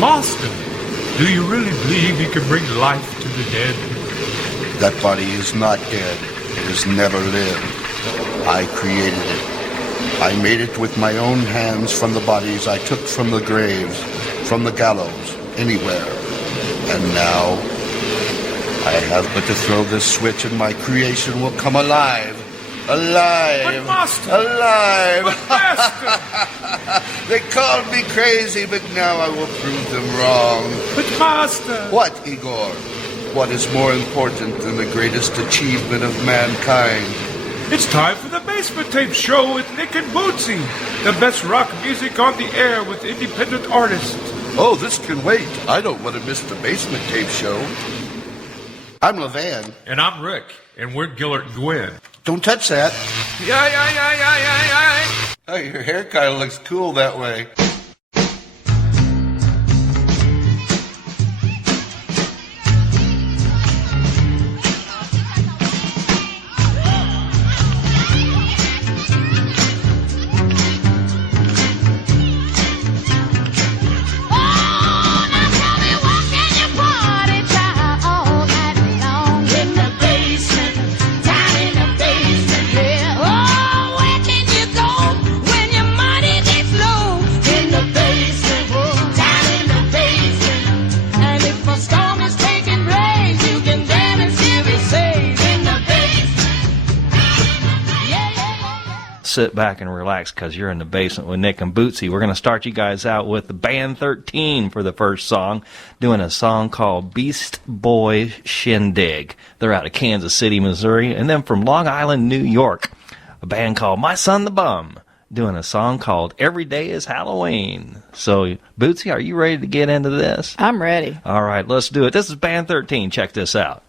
Master, do you really believe you can bring life to the dead? That body is not dead. It has never lived. I created it. I made it with my own hands from the bodies I took from the graves, from the gallows, anywhere. And now, I have but to throw this switch and my creation will come alive. Alive! But Master! Alive! But Master! They called me crazy, but now I will prove them wrong. But Master! What, Igor? What is more important than the greatest achievement of mankind? It's time for the Basement Tapes show with Nick and Bootsy. The best rock music on the air with independent artists. Oh, this can wait. I don't want to miss the Basement Tape show. I'm Levan. And I'm Rick. And we're Gillert and Gwen. Don't touch that. Yeah. Oh, your hair kind of looks cool that way. Sit back and relax because you're in the basement with Nick and Bootsy. We're going to start you guys out with the Band 13 for the first song, doing a song called Beast Boy Shindig. They're out of Kansas City, Missouri. And then from Long Island, New York, a band called My Son the Bum, doing a song called Every Day is Halloween. So, Bootsy, are you ready to get into this? I'm ready. All right, let's do it. This is Band 13. Check this out.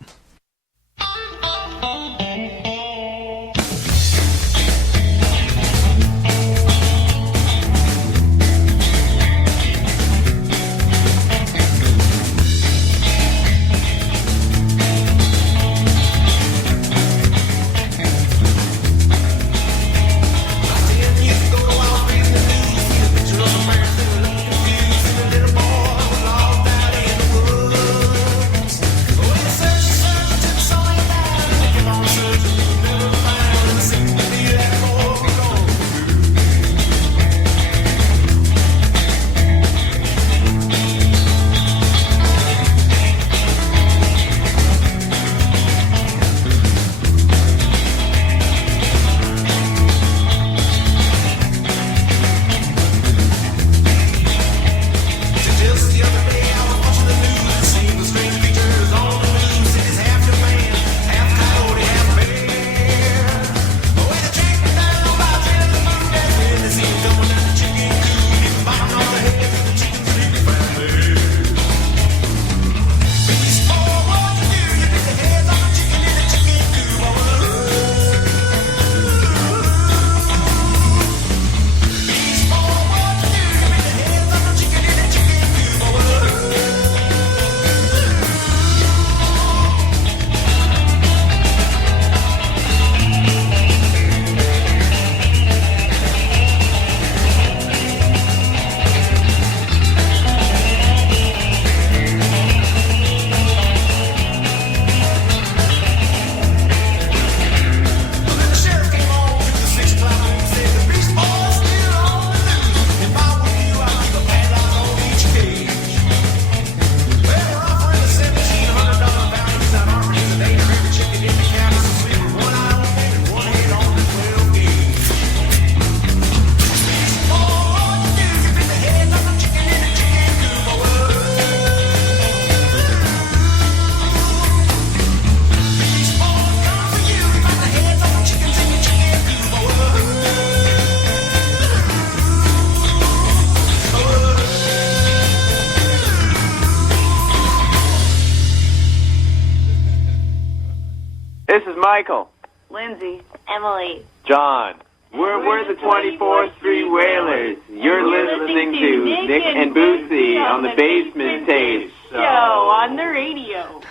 This is Michael. Lindsay. Emily. John. We're the 24th Street Whalers. You're listening to Nick and Bootsy on the Basement Tapes Show on the radio.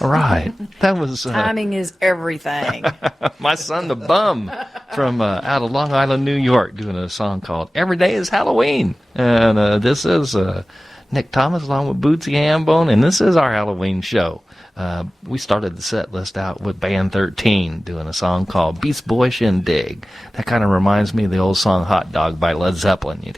All right. That was Timing is everything. my son the Bum from out of Long Island, New York, doing a song called Every Day is Halloween. And this is Nick Thomas along with Bootsy Hambone, and this is our Halloween show. We started the set list out with Band 13 doing a song called Beast Boy Shindig. That kind of reminds me of the old song Hot Dog by Led Zeppelin. You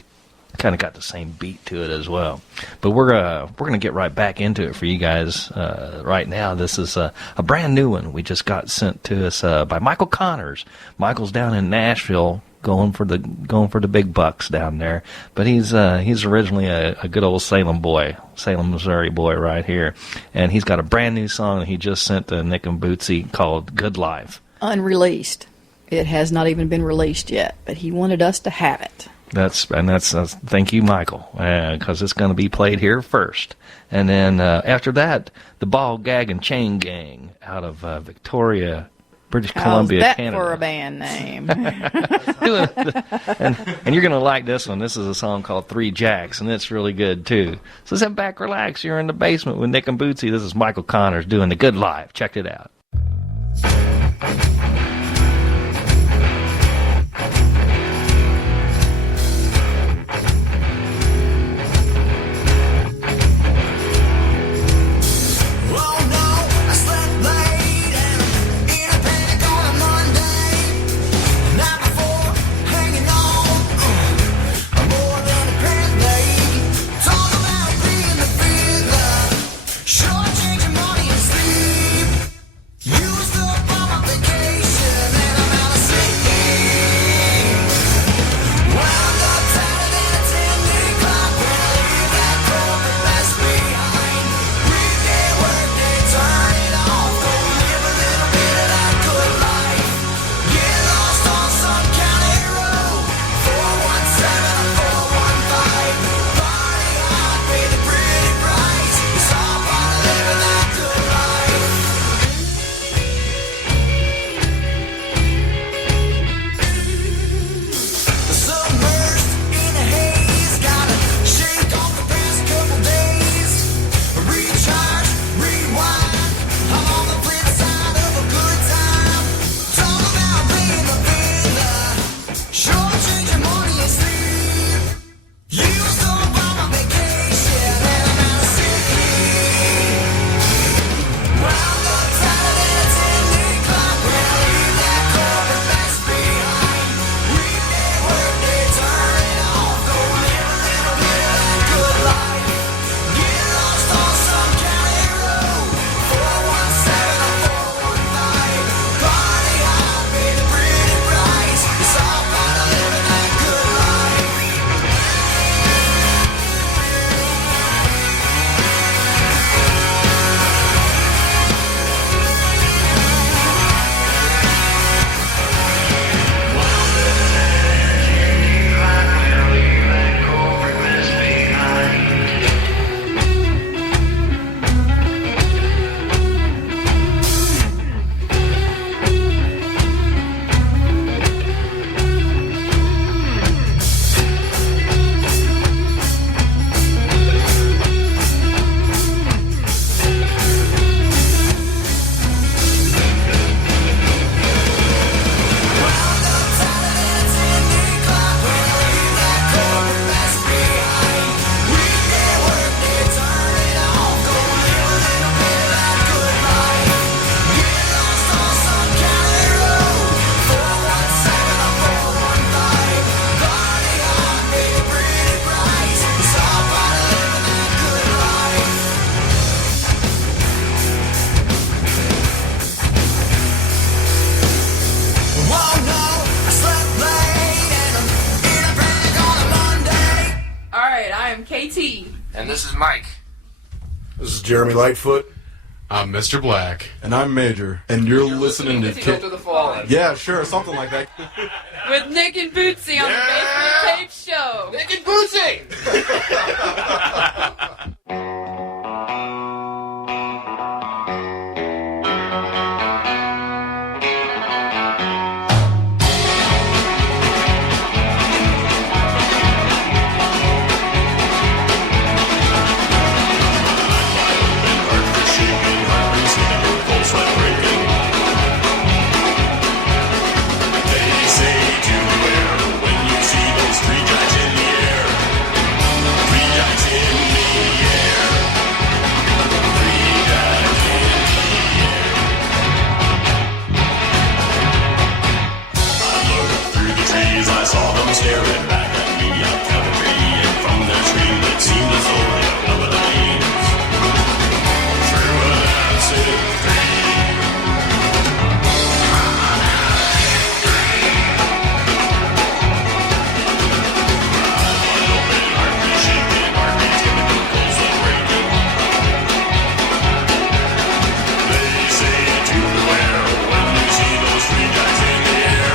kind of got the same beat to it as well. But we're gonna get right back into it for you guys right now. This is a brand new one we just got sent to us by Michael Connors. Michael's down in Nashville going for the big bucks down there, but he's originally a good old Salem boy, Salem, Missouri boy right here, and he's got a brand new song that he just sent to Nick and Bootsy called Good Life. Unreleased. It has not even been released yet, but he wanted us to have it. That's thank you, Michael, because it's going to be played here first, and then after that, the Ball Gag and Chain Gang out of Victoria, British Columbia, How's that Canada. for a band name? and you're going to like this one. This is a song called Three Jacks, and it's really good too. So sit back, relax. You're in the basement with Nick and Bootsy. This is Michael Connors doing the Good Life. Check it out. Sure, change your money and sleep. Use the bomb on vacation. JT. And this is Mike. This is Jeremy Lightfoot. I'm Mr. Black. And I'm Major. And you're listening to to the Fallen. Yeah, sure, something like that. With Nick and Bootsy on the Basement Tapes show. Nick and Bootsy! I saw them staring back at me up Calvary, and from their scream it seemed as though they were over the names. Through a dancing stream. Wide open, heartbeat shaking, heartbeat chemical pulse and breaking. They say to beware when you see those three guys in the air.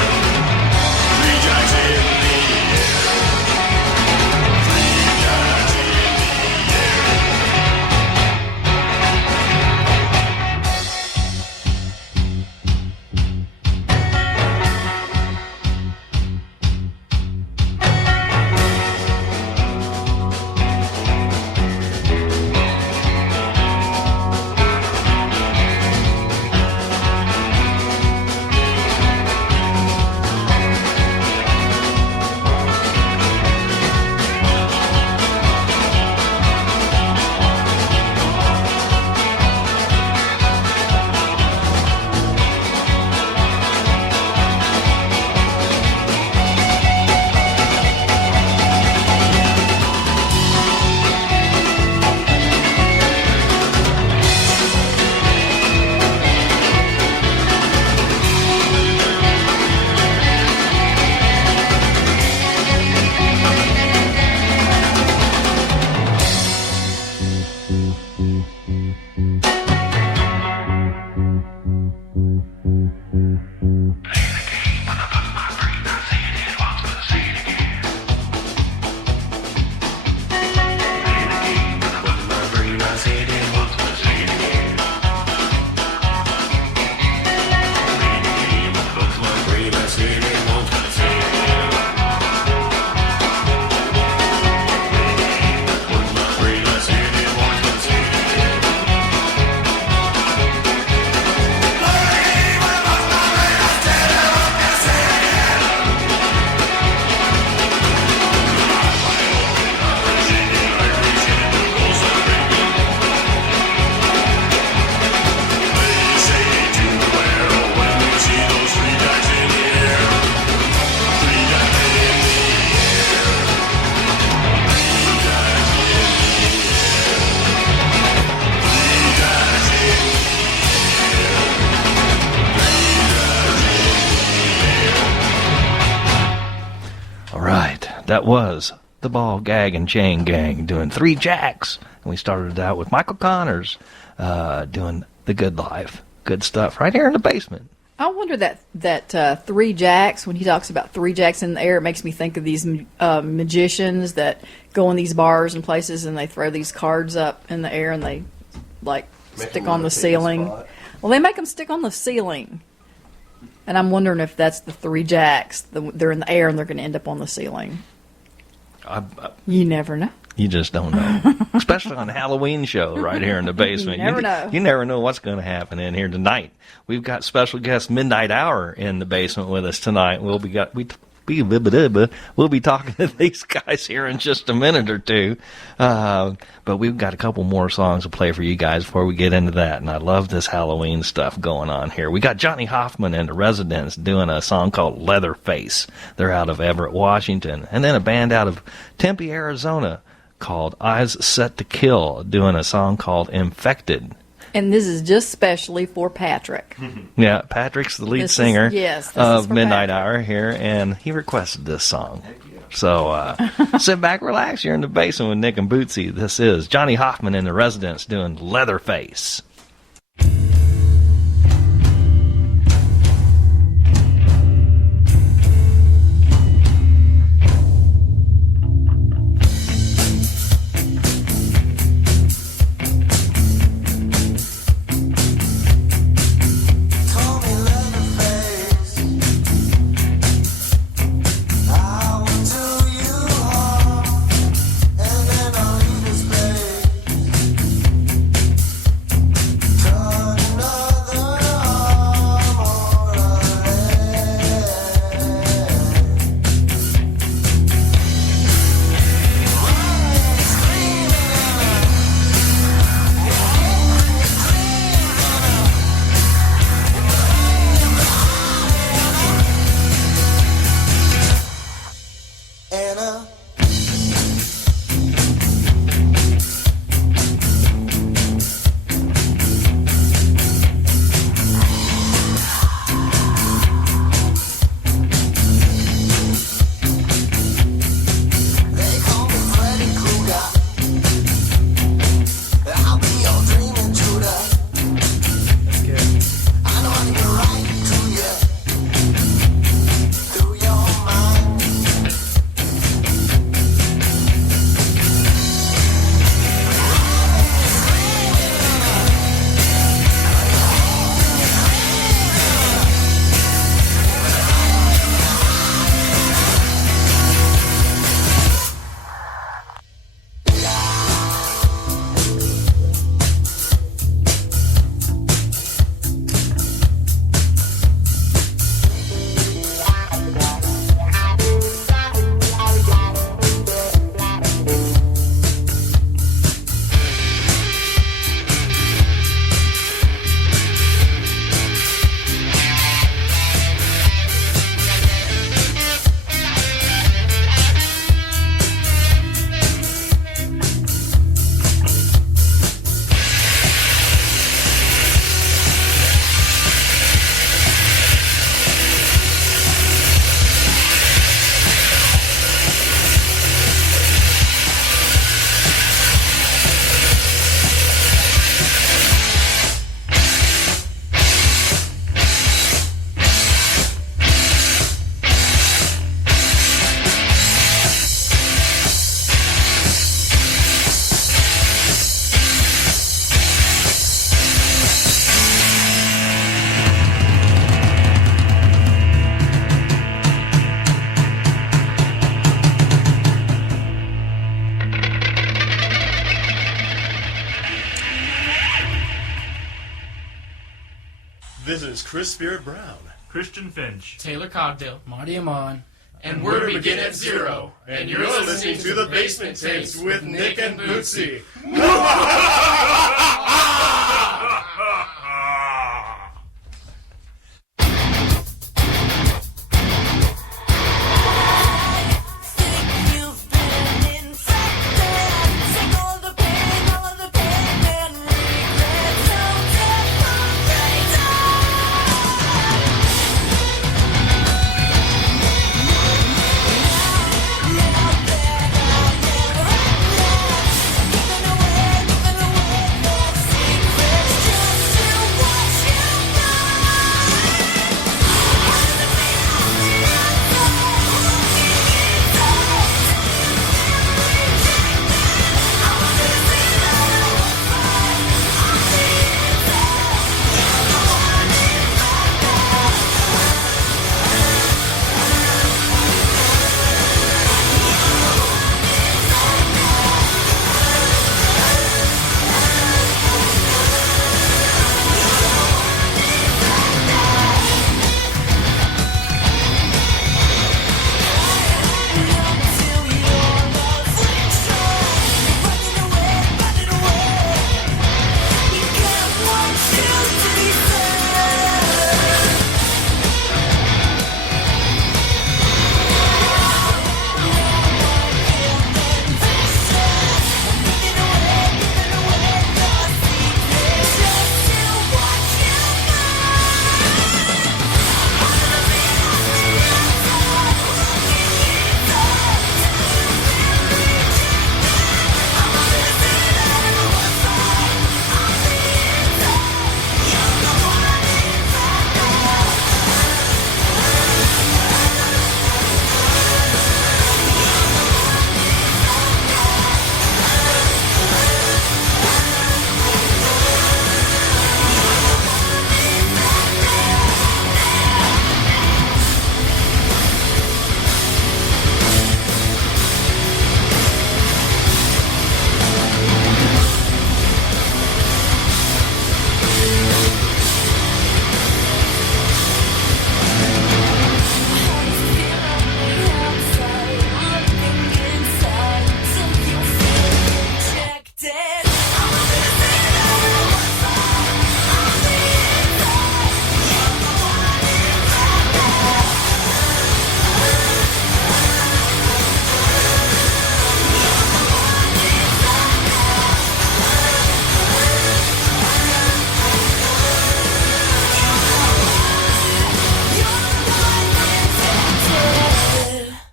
That was the Ball Gag and Chain Gang doing Three Jacks. And we started out with Michael Connors doing The Good Life. Good stuff right here in the basement. I wonder that Three Jacks, when he talks about Three Jacks in the air, it makes me think of these magicians that go in these bars and places and they throw these cards up in the air and they stick on the ceiling. Well, they make them stick on the ceiling. And I'm wondering if that's the Three Jacks. They're in the air and they're going to end up on the ceiling. You never know. You just don't know. Especially on the Halloween show right here in the basement. You never know. You never know what's going to happen in here tonight. We've got special guest Midnight Hour in the basement with us tonight. We'll be talking to these guys here in just a minute or two. But we've got a couple more songs to play for you guys before we get into that. And I love this Halloween stuff going on here. We got Johnny Hoffman and the Residents doing a song called Leatherface. They're out of Everett, Washington. And then a band out of Tempe, Arizona called Eyes Set to Kill doing a song called Infected. And this is just specially for Patrick. Yeah, Patrick's the lead singer this is of for Midnight Patrick. Hour here, and he requested this song. So sit back, relax. You're in the basement with Nick and Bootsy. This is Johnny Hoffman and the Residents doing Leatherface. This is Chris Spirit Brown, Christian Finch, Taylor Cogdill, Marty Amon, and we're to begin at zero. And you're listening to the Basement Tapes with Nick and Bootsy.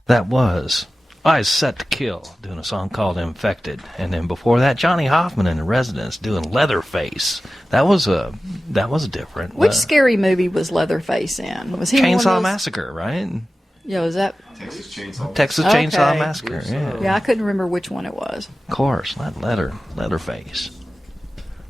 That was Eyes Set to Kill, doing a song called Infected. And then before that, Johnny Hoffman and the Residents doing Leatherface. That was different. Which scary movie was Leatherface in? Was he in one of Chainsaw those? Massacre, right? Yeah, was that? Texas Chainsaw. Texas Chainsaw Massacre, yeah. Yeah, I couldn't remember which one it was. Of course, that Leatherface.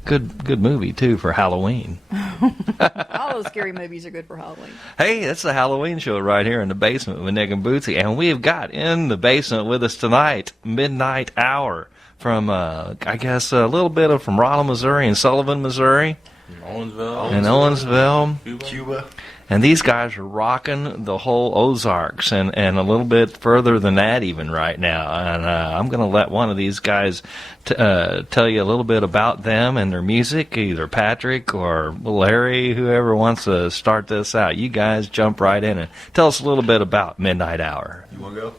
Good movie, too, for Halloween. All those scary movies are good for Halloween. Hey, it's the Halloween show right here in the basement with Nick and Bootsy. And we have got in the basement with us tonight, Midnight Hour, from, I guess, a little bit of from Rolla, Missouri and Sullivan, Missouri. Owensville. Cuba. And these guys are rocking the whole Ozarks and a little bit further than that even right now. And I'm going to let one of these guys tell you a little bit about them and their music, either Patrick or Larry, whoever wants to start this out. You guys jump right in and tell us a little bit about Midnight Hour. You want to go?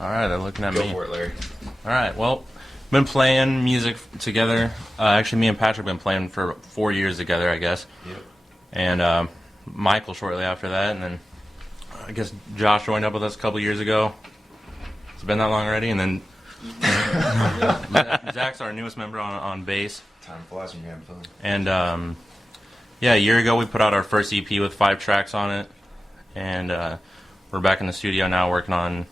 All right, they're looking at me. Go for it, Larry. All right, well, been playing music together. Actually, me and Patrick been playing for 4 years together, I guess. Yep. And Michael shortly after that, and then I guess Josh joined up with us a couple years ago. It's been that long already, and then Zach's our newest member on bass. Time flies when you're having fun. And yeah, a year ago we put out our first EP with 5 tracks on it, and we're back in the studio now working on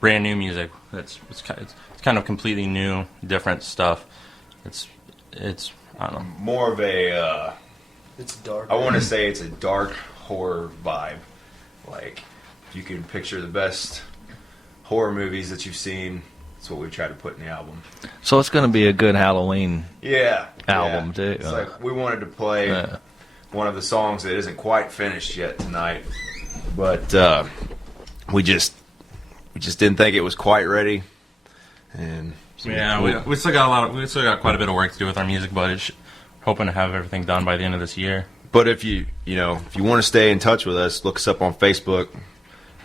brand new music. It's kind of completely new, different stuff. It's I don't know. More of a It's dark. I want to say it's a dark horror vibe. Like, if you can picture the best horror movies that you've seen, that's what we try to put in the album. So it's going to be a good Halloween album, too. It's like we wanted to play one of the songs that isn't quite finished yet tonight, but we just didn't think it was quite ready. And so yeah, we still got quite a bit of work to do with our music, but it's hoping to have everything done by the end of this year. But if you want to stay in touch with us, look us up on Facebook.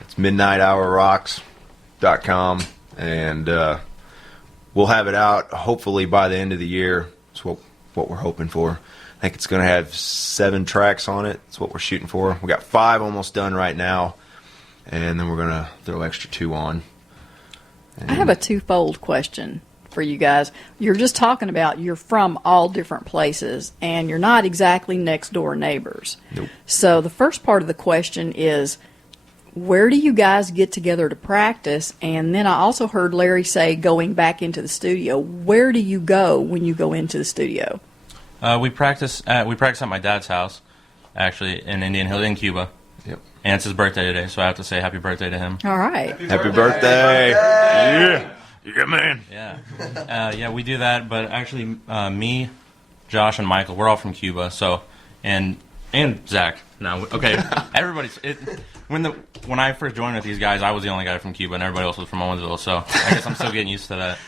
It's midnighthourrocks.com, and we'll have it out hopefully by the end of the year. That's what we're hoping for. I think it's going to have 7 tracks on it. That's what we're shooting for. We got 5 almost done right now, and then we're going to throw extra 2 on. And I have a twofold question for you guys. You're just talking about you're from all different places, and you're not exactly next door neighbors. Nope. So the first part of the question is, where do you guys get together to practice? And then I also heard Larry say going back into the studio. Where do you go when you go into the studio? We practice at my dad's house, actually, in Indian Hill, in Cuba. Yep. And it's his birthday today, so I have to say happy birthday to him. All right. Happy birthday. Yeah. Yeah, man. Yeah. Yeah, we do that, but actually, me, Josh, and Michael, we're all from Cuba, so, and Zach. No, okay, everybody's, when I first joined with these guys, I was the only guy from Cuba, and everybody else was from Owensville, so I guess I'm still getting used to that.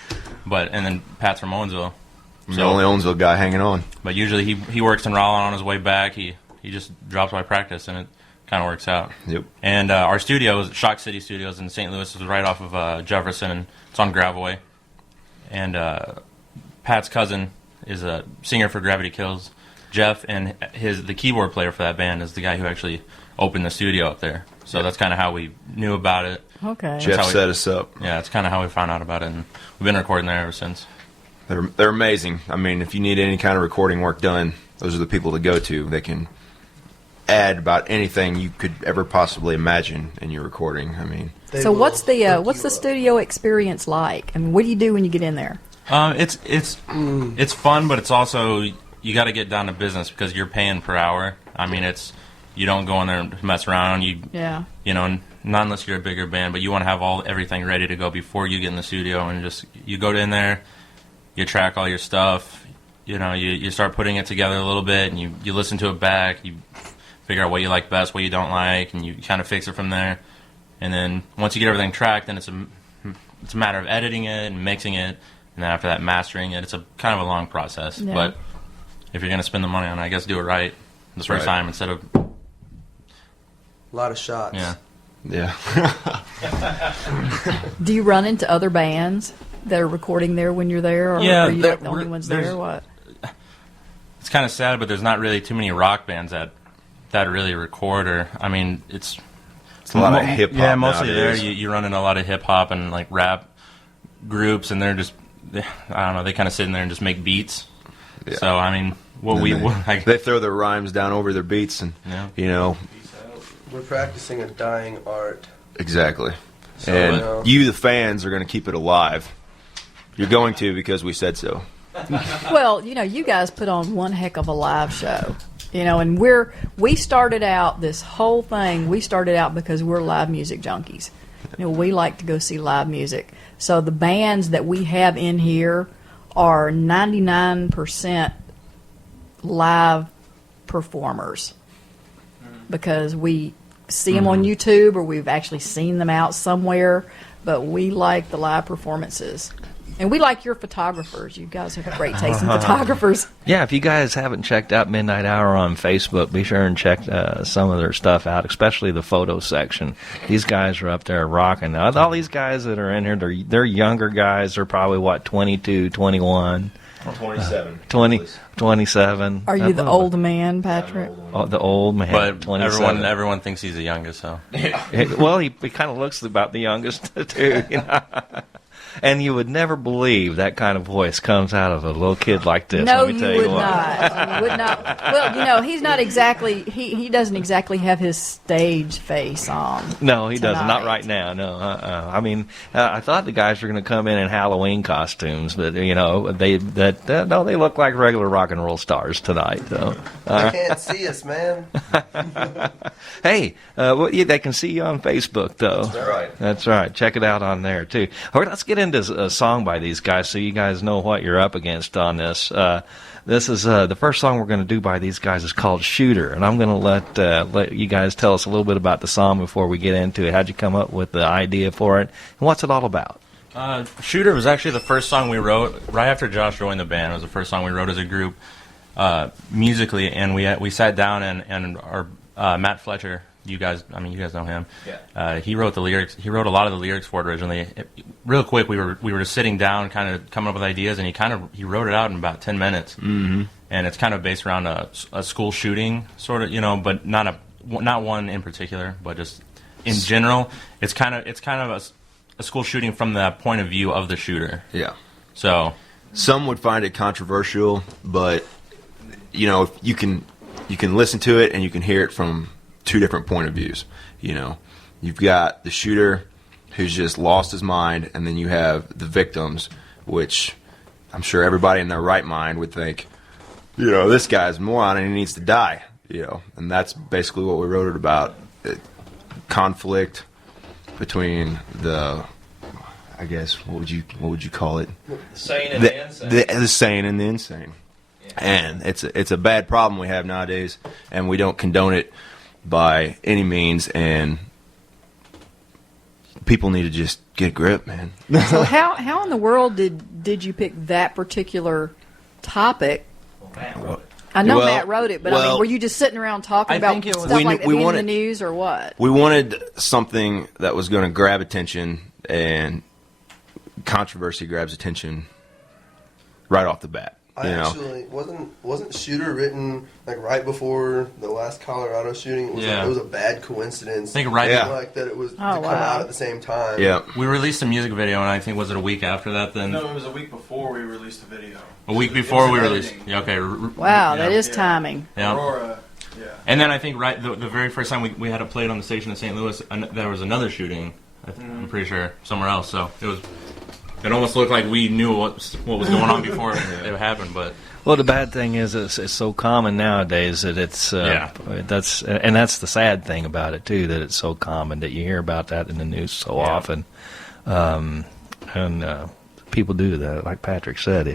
And then Pat's from Owensville. I'm the only Owensville guy hanging on. But usually he works in Rolla, on his way back, he just drops by practice, and it kind of works out. Yep. And our studios, Shock City Studios in St. Louis, is right off of Jefferson, and it's on Gravelway. And Pat's cousin is a singer for Gravity Kills. Jeff, and the keyboard player for that band, is the guy who actually opened the studio up there. So that's kind of how we knew about it. Okay. Jeff set us up. Yeah, that's kind of how we found out about it, and we've been recording there ever since. They're amazing. I mean, if you need any kind of recording work done, those are the people to go to. They can add about anything you could ever possibly imagine in your recording. I mean, so what's the studio experience like? I mean, what do you do when you get in there? It's fun, but it's also, you got to get down to business because you're paying per hour. I mean, you don't go in there and mess around. You know, not unless you're a bigger band, but you want to have everything ready to go before you get in the studio, and just you go in there, you track all your stuff. You know, you start putting it together a little bit, and you listen to it back. You figure out what you like best, what you don't like, and you kind of fix it from there. And then once you get everything tracked, then it's a matter of editing it and mixing it, and then after that mastering it. It's a kind of a long process, but if you're going to spend the money on it, I guess do it right the first time instead of a lot of shots. Yeah. Do you run into other bands that are recording there when you're there, or are you like the only ones there, or what? It's kind of sad, but there's not really too many rock bands that really record, or, I mean, It's a lot of hip hop. Yeah, mostly nowadays. there you run into a lot of hip hop and like rap groups, and they're just, I don't know, they kind of sit in there and just make beats. Yeah. So I mean, they throw their rhymes down over their beats, and you know, we're practicing a dying art. exactly. So, And you, the fans, are going to keep it alive. You're going to because we said so. Well, you guys put on one heck of a live show. And we started out this whole thing. We started out because we're live music junkies. We like to go see live music. So the bands that we have in here are 99% live performers because we see them on YouTube or we've actually seen them out somewhere. But we like the live performances. And we like your photographers. You guys have great taste in photographers. Yeah, if you guys haven't checked out Midnight Hour on Facebook, be sure and check some of their stuff out, especially the photo section. These guys are up there rocking. All these guys that are in here, they're younger guys. They're probably, 22, 21. 27. 27. Are you the old man, Patrick? Oh, the old man. But 27. everyone thinks he's the youngest, so. Well, he kind of looks about the youngest, too. And you would never believe that kind of voice comes out of a little kid like this. No, let me tell you would what. not. You would not. Well, he's not exactly. He doesn't exactly have his stage face on. No, he doesn't. Not tonight. right now. No. I mean, I thought the guys were going to come in Halloween costumes, but they look like regular rock and roll stars tonight. So. They can't see us, man. Hey, they can see you on Facebook, though. That's right. That's right. Check it out on there, too. All right, let's get into a song by these guys so you guys know what you're up against on this. This is the first song we're going to do by these guys is called Shooter, and I'm going to let you guys tell us a little bit about the song before we get into it. How'd you come up with the idea for it, and what's it all about? Shooter was actually the first song we wrote right after Josh joined the band. It was the first song we wrote as a group musically, and we sat down and our Matt Fletcher, you guys know him. Yeah. He wrote the lyrics. He wrote a lot of the lyrics for it originally. Real quick, we were just sitting down, kind of coming up with ideas, and he wrote it out in about 10 minutes. Mm-hmm. And it's kind of based around a school shooting, sort of, but not one in particular, but just in general. It's kind of a school shooting from the point of view of the shooter. Yeah. So some would find it controversial, but you can listen to it and you can hear it from two different point of views. You've got the shooter who's just lost his mind, and then you have the victims, which I'm sure everybody in their right mind would think, this guy's a moron and he needs to die. And that's basically what we wrote it about. Conflict between the, I guess, what would you call it? The sane and the insane. The sane and the insane. Yeah. And it's a bad problem we have nowadays, and we don't condone it by any means, and people need to just get a grip, man. So how in the world did you pick that particular topic? I know Matt wrote it, but I mean, were you just sitting around talking about stuff like being in the news or what? We wanted something that was going to grab attention, and controversy grabs attention right off the bat. Actually wasn't Shooter written like right before the last Colorado shooting? It was it was a bad coincidence. I think like that it was to come out at the same time. Yeah, we released a music video, and I think was it a week after that? Then no, it was a week before we released the video. A week before we released. Yeah, okay. Wow, that is timing. Yeah. Aurora, And then I think the very first time we had it played on the station in St. Louis, there was another shooting. I'm pretty sure somewhere else. So it almost looked like we knew what was going on before it happened, but. Well, the bad thing is it's so common nowadays that it's that's the sad thing about it too, that it's so common that you hear about that in the news so often, and people do that. Like Patrick said,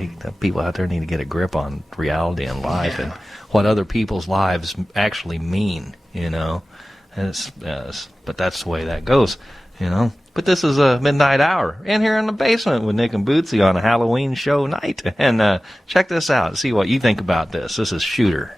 people out there need to get a grip on reality and life and what other people's lives actually mean. And but that's the way that goes. But this is a Midnight Hour, in here in the basement with Nick and Bootsy on a Halloween show night. And check this out, see what you think about this. This is Shooter.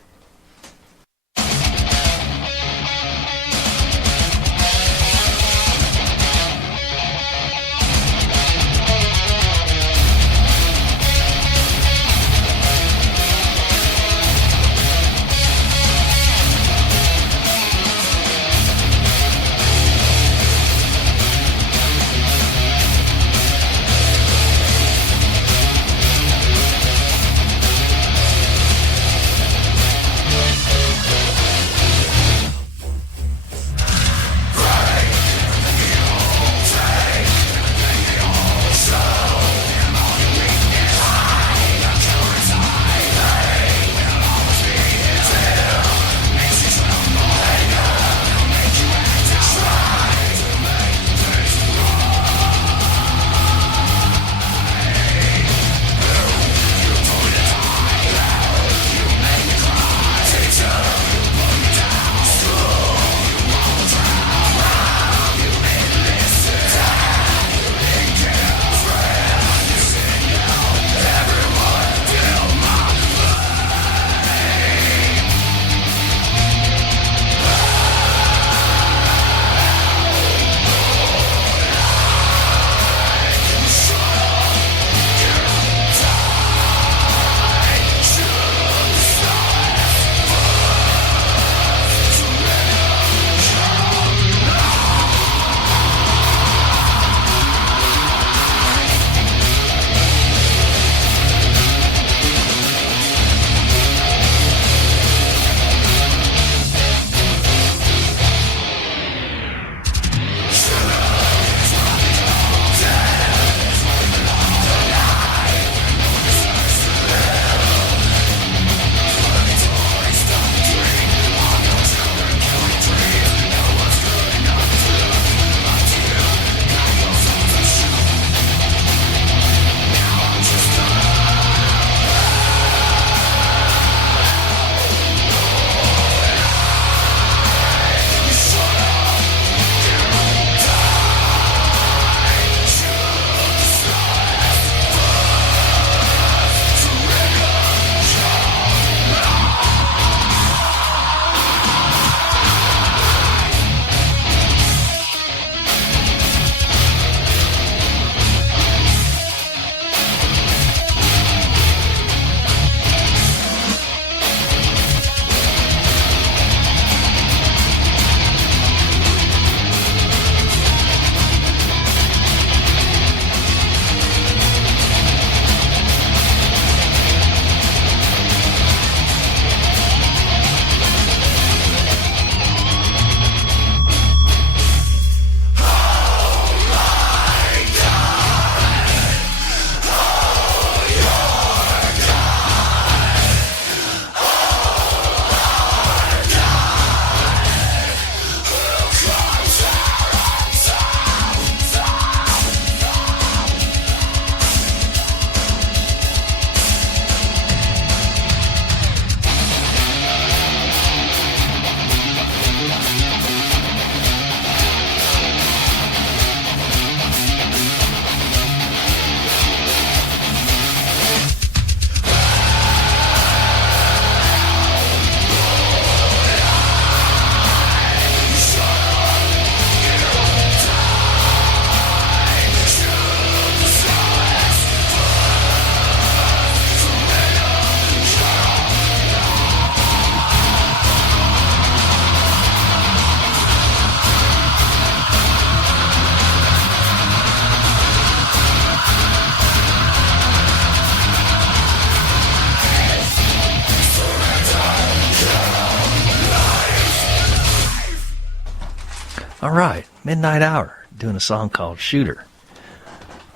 All right, Midnight Hour, doing a song called Shooter.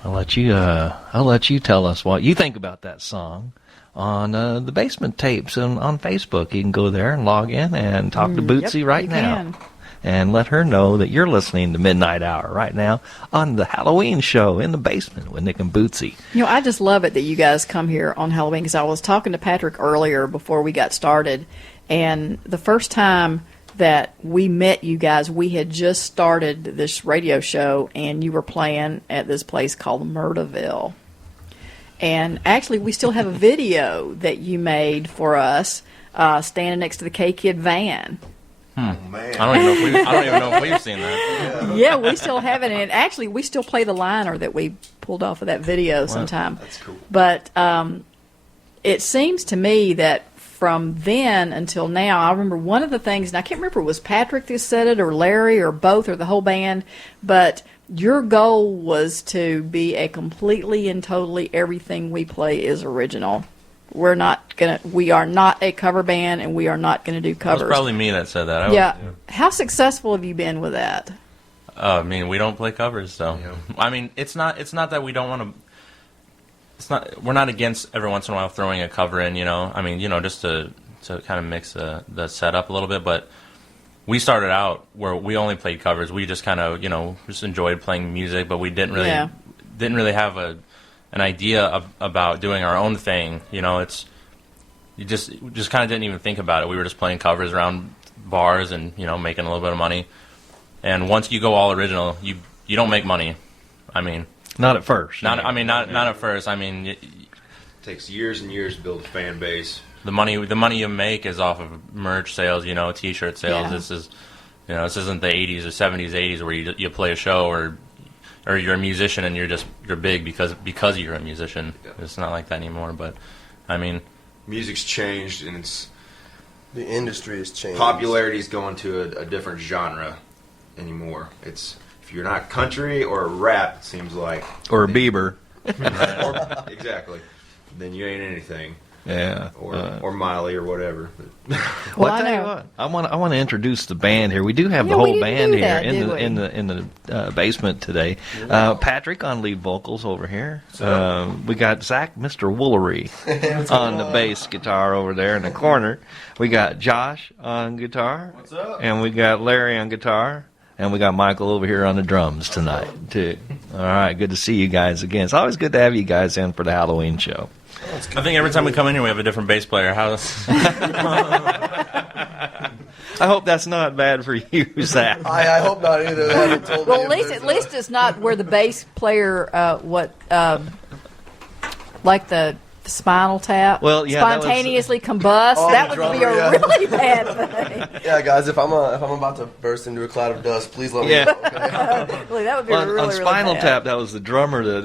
I'll let you tell us what you think about that song on the Basement Tapes and on Facebook. You can go there and log in and talk to Bootsy right now. Can. And let her know that you're listening to Midnight Hour right now on the Halloween show in the basement with Nick and Bootsy. You know, I just love it that you guys come here on Halloween, because I was talking to Patrick earlier before we got started, and the first time that we met you guys, we had just started this radio show, and you were playing at this place called Murderville. And actually, we still have a video that you made for us standing next to the KKID van. Oh, man. I don't even know if we've seen that. Yeah, we still have it, and actually, we still play the liner that we pulled off of that video sometime. That's cool. But it seems to me that from then until now, I remember one of the things, and I can't remember if it was Patrick that said it, or Larry, or both, or the whole band, but your goal was to be a completely and totally everything we play is original. We are not a cover band, and we are not gonna do covers. It was probably me that said that. Yeah. How successful have you been with that? I mean, we don't play covers, so I mean, it's not that we don't want to. It's not. We're not against every once in a while throwing a cover in. I mean, just to kind of mix the setup a little bit. But we started out where we only played covers. We just kind of just enjoyed playing music, but we didn't really have an idea about doing our own thing. It's you just kind of didn't even think about it. We were just playing covers around bars and making a little bit of money. And once you go all original, you don't make money. I mean, not at first. Not at first. I mean, it takes years and years to build a fan base. The money you make is off of merch sales, T-shirt sales. Yeah. This is, this isn't the '80s or '70s, '80s where you play a show or you're a musician and you're big because you're a musician. Yeah. It's not like that anymore. But I mean, music's changed and the industry has changed. Popularity's going to a different genre anymore. It's if you're not country or rap, it seems like, or a Bieber. Exactly. Then you ain't anything. Yeah, or Miley or whatever. Well, I tell you what, I want to introduce the band here. We do have the whole band here in the basement today. Patrick on lead vocals over here. We got Zach, Mr. Woolery, on the bass guitar over there in the corner. We got Josh on guitar. What's up? And we got Larry on guitar. And we got Michael over here on the drums tonight, too. All right, good to see you guys again. It's always good to have you guys in for the Halloween show. I think every time we come in here, we have a different bass player. I hope that's not bad for you, Zach. I hope not either. Well, at least it's not where the bass player, like the Spinal Tap, spontaneously combust. That would be a really bad thing. Yeah, guys, if I'm about to burst into a cloud of dust, please let me know. Okay? Really, that would be really on Spinal bad. Tap, that was the drummer. The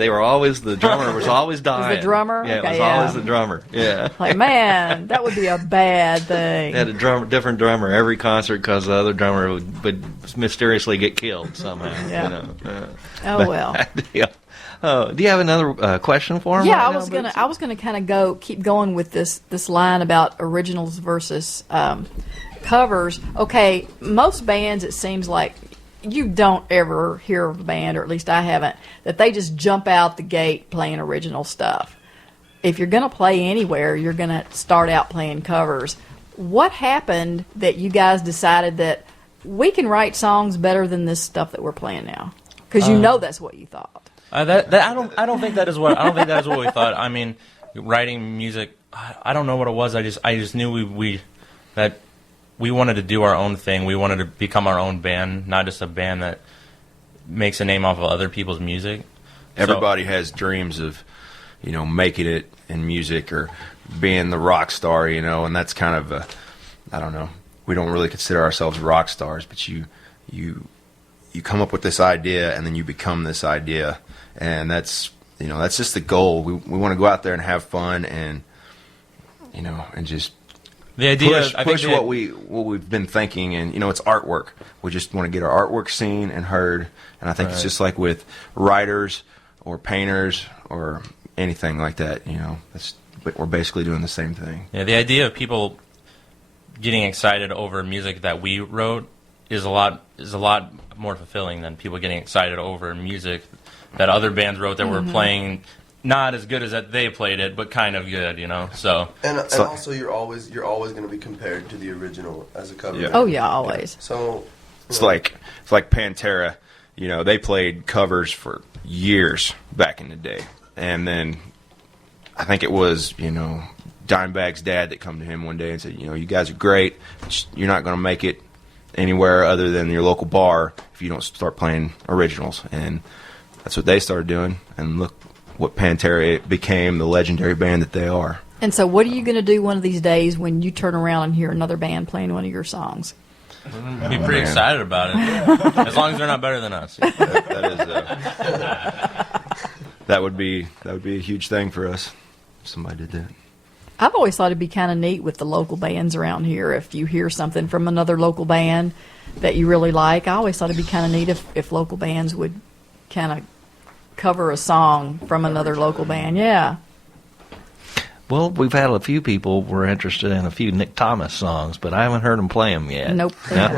drummer was always dying. Was the drummer? Yeah, okay, it was always the drummer. Yeah. Like, man, that would be a bad thing. They had a different drummer every concert because the other drummer would mysteriously get killed somehow. Yeah. Oh well. Yeah. Do you have another question for him? Yeah, right I was gonna kind of keep going with this line about originals versus covers. Okay, most bands, it seems like you don't ever hear of a band, or at least I haven't, that they just jump out the gate playing original stuff. If you're gonna play anywhere, you're gonna start out playing covers. What happened that you guys decided that we can write songs better than this stuff that we're playing now? Because that's what you thought. I don't think that is what we thought. I mean, writing music, I don't know what it was. I just knew that we wanted to do our own thing. We wanted to become our own band, not just a band that makes a name off of other people's music. Everybody has dreams of, making it in music or being the rock star, and that's kind of I don't know. We don't really consider ourselves rock stars, but you come up with this idea and then you become this idea. And that's just the goal. We want to go out there and have fun and and just the idea push what we've been thinking, and it's artwork. We just want to get our artwork seen and heard. And I think it's just like with writers or painters or anything like that. We're basically doing the same thing. Yeah, the idea of people getting excited over music that we wrote is a lot more fulfilling than people getting excited over music that other bands wrote that were playing not as good as that they played it, but kind of good, you know. So and also you're always going to be compared to the original as a cover. Yeah. Oh yeah, always. So it's like Pantera. You know, they played covers for years back in the day, and then I think it was Dimebag's dad that come to him one day and said, you guys are great. You're not going to make it anywhere other than your local bar if you don't start playing originals. And that's what they started doing. And look what Pantera became, the legendary band that they are. And so what are you going to do one of these days when you turn around and hear another band playing one of your songs? I'd be pretty excited about it. As long as they're not better than us. That would be a huge thing for us if somebody did that. I've always thought it'd be kind of neat with the local bands around here. If you hear something from another local band that you really like, I always thought it'd be kind of neat if local bands would kind of cover a song from another local band. Yeah. Well, we've had a few people were interested in a few Nick Thomas songs, but I haven't heard them play them yet. Nope. And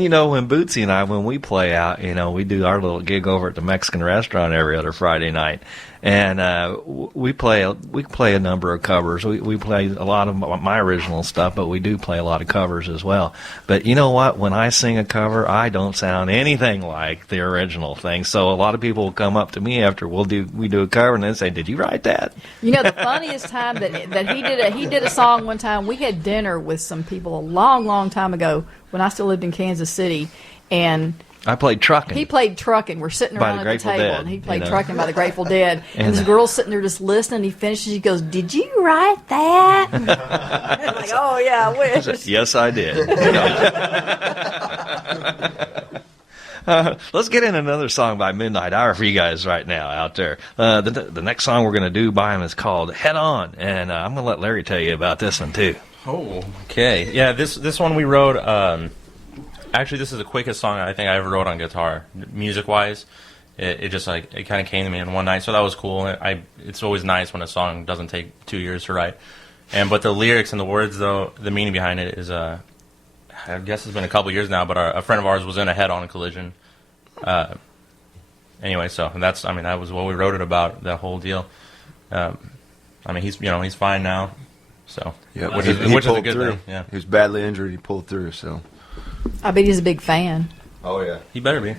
when Bootsy and I, when we play out, we do our little gig over at the Mexican restaurant every other Friday night, and we play a number of covers. We play a lot of my original stuff, but we do play a lot of covers as well. But you know what? When I sing a cover, I don't sound anything like the original thing. So a lot of people will come up to me after we do a cover and they say, "Did you write that?" The funniest time that he did a song one time. We had dinner with some people a long time ago when I still lived in Kansas City, and I played Truckin'. He played Truckin'. We're sitting around at the table, Dead, and he played Truckin' by the Grateful Dead. And this girl's sitting there just listening. He finishes. He goes, "Did you write that?" I'm like, "Oh yeah, I wish." Yes, I did. Let's get in another song by Midnight Hour for you guys right now out there. The next song we're going to do by him is called Head On, and I'm going to let Larry tell you about this one too. Oh, okay. Yeah, this one we wrote. Actually, this is the quickest song I think I ever wrote on guitar, music-wise. It just it kind of came to me in one night, so that was cool. It's always nice when a song doesn't take 2 years to write. But the lyrics and the words, though, the meaning behind it is, I guess it's been a couple years now, but a friend of ours was in a head-on collision. Anyway, so that was what we wrote it about, that whole deal. He's fine now. So yeah, which is a good through. thing. Yeah, he was badly injured. He pulled through. So I bet he's a big fan. Oh yeah, he better be.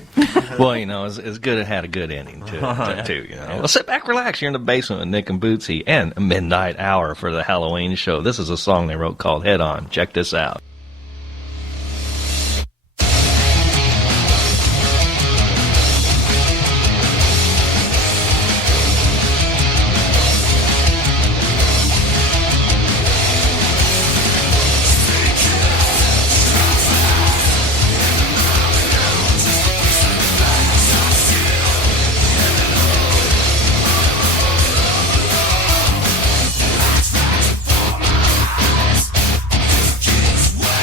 Well, it's good. It had a good ending too. Well, sit back, relax. You're in the basement with Nick and Bootsy and a Midnight Hour for the Halloween show. This is a song they wrote called Head On. Check this out. What?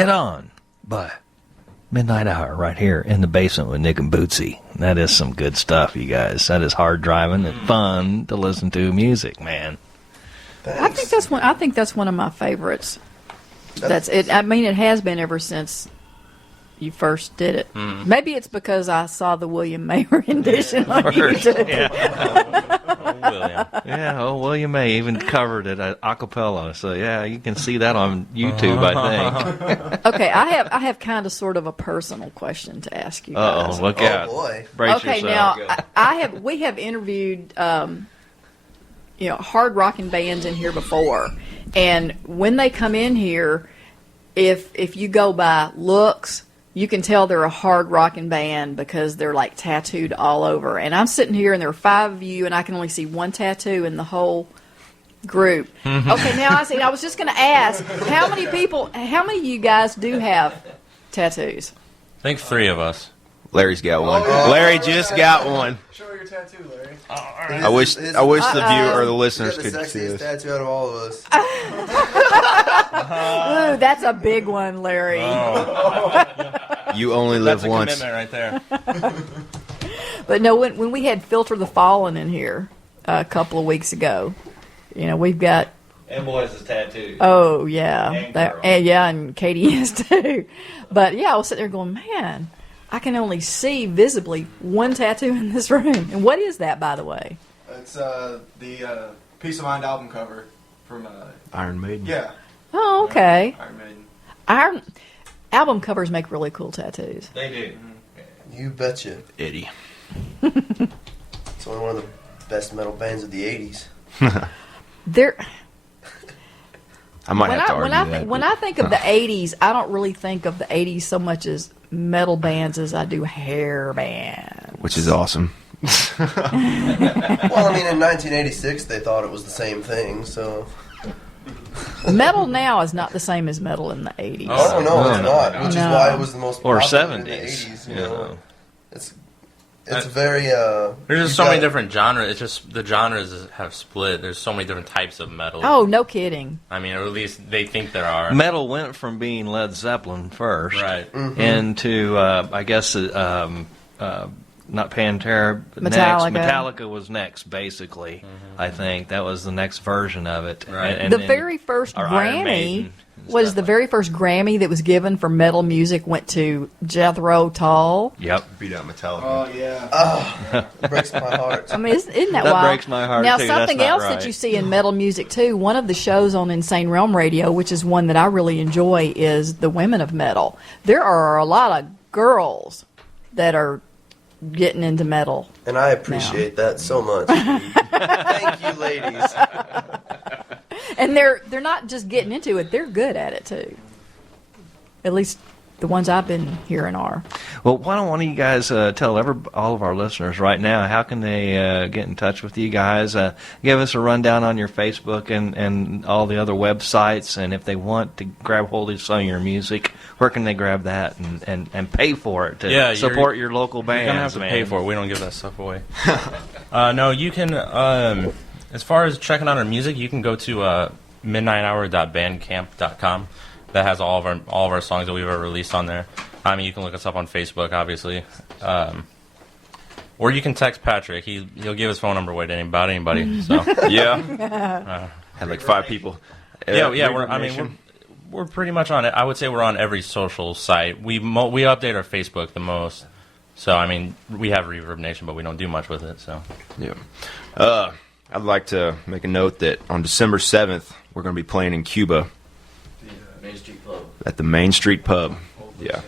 Head On by Midnight Hour right here in the basement with Nick and Bootsy. That is some good stuff, you guys. That is hard driving and fun to listen to music, man. Thanks. I think that's one of my favorites. That's it. I mean, it has been ever since you first did it. Maybe it's because I saw the William May rendition on YouTube. William May even covered it a cappella. So yeah, you can see that on YouTube, I think. Okay, I have kind of sort of a personal question to ask you guys. Look out! Boy. Brace Okay, yourself. now we have interviewed hard rocking bands in here before, and when they come in here, if you go by looks, you can tell they're a hard rocking band because they're like tattooed all over. And I'm sitting here and there are 5 of you and I can only see one tattoo in the whole group. Okay, now I was just going to ask, how many of you guys do have tattoos? I think 3 of us. Larry's got one. Larry just got one. Show her your tattoo, Larry. I wish the viewer or the listeners He's could got the see sexiest this. tattoo out of all of us. Ooh, that's a big one, Larry. You only live That's a once. commitment right there. But no, when we had Filter the Fallen in here a couple of weeks ago, we've got. And boys is tattooed. Oh yeah, And and Katie is too. But yeah, I was sitting there going, man, I can only see visibly one tattoo in this room. And what is that, by the way? It's the Peace of Mind album cover from Iron Maiden. Yeah. Oh, okay. Iron Maiden. Our album covers make really cool tattoos. They do. You betcha. Eddie. It's only one of the best metal bands of the 80s. I might have to argue that. When I think of the 80s, I don't really think of the 80s so much as metal bands as I do hair bands. Which is awesome. Well, I mean, in 1986, they thought it was the same thing, so... Metal now is not the same as metal in the 80s. Oh, no, it's not, which is why it was the most Or popular in 70s. the 80s, you Yeah. know. It's very, There's just so many different genres. It's just the genres have split. There's so many different types of metal. Oh, no kidding. I mean, or at least they think there are. Metal went from being Led Zeppelin first, Right. into I guess not Pantera, but Metallica. next. Metallica was next, basically. I think that was the next version of it. Right. The very first or Iron Grammy Maiden was the very first Grammy that was given for metal music went to Jethro Tull. Yep. Beat out Metallica. Oh, yeah. Oh, it breaks my heart. I mean, isn't that That wild? breaks my heart, Now, too. something That's not else that right. you see in metal music, too, one of the shows on Insane Realm Radio, which is one that I really enjoy, is The Women of Metal. There are a lot of girls that are getting into metal. And I appreciate that so much. Thank you, ladies. And they're not just getting into it, they're good at it, too. At least the ones I've been hearing are. Well, why don't one of you guys tell all of our listeners right now, how can they get in touch with you guys? Give us a rundown on your Facebook and all the other websites, and if they want to grab hold of some of your music, where can they grab that and pay for it to support your local bands? You're going to have to pay for it. We don't give that stuff away. No, you can, as far as checking out our music, you can go to midnighthour.bandcamp.com. That has all of our songs that we've ever released on there. I mean, you can look us up on Facebook, obviously, or you can text Patrick. He'll give his phone number away to anybody. So Yeah. Had like 5 people. We're pretty much on it. I would say we're on every social site. We update our Facebook the most. So I mean, we have Reverb Nation, but we don't do much with it. So yeah. I'd like to make a note that on December 7th we're going to be playing in Cuba. Main Street Pub. At the Main Street Pub. Yeah.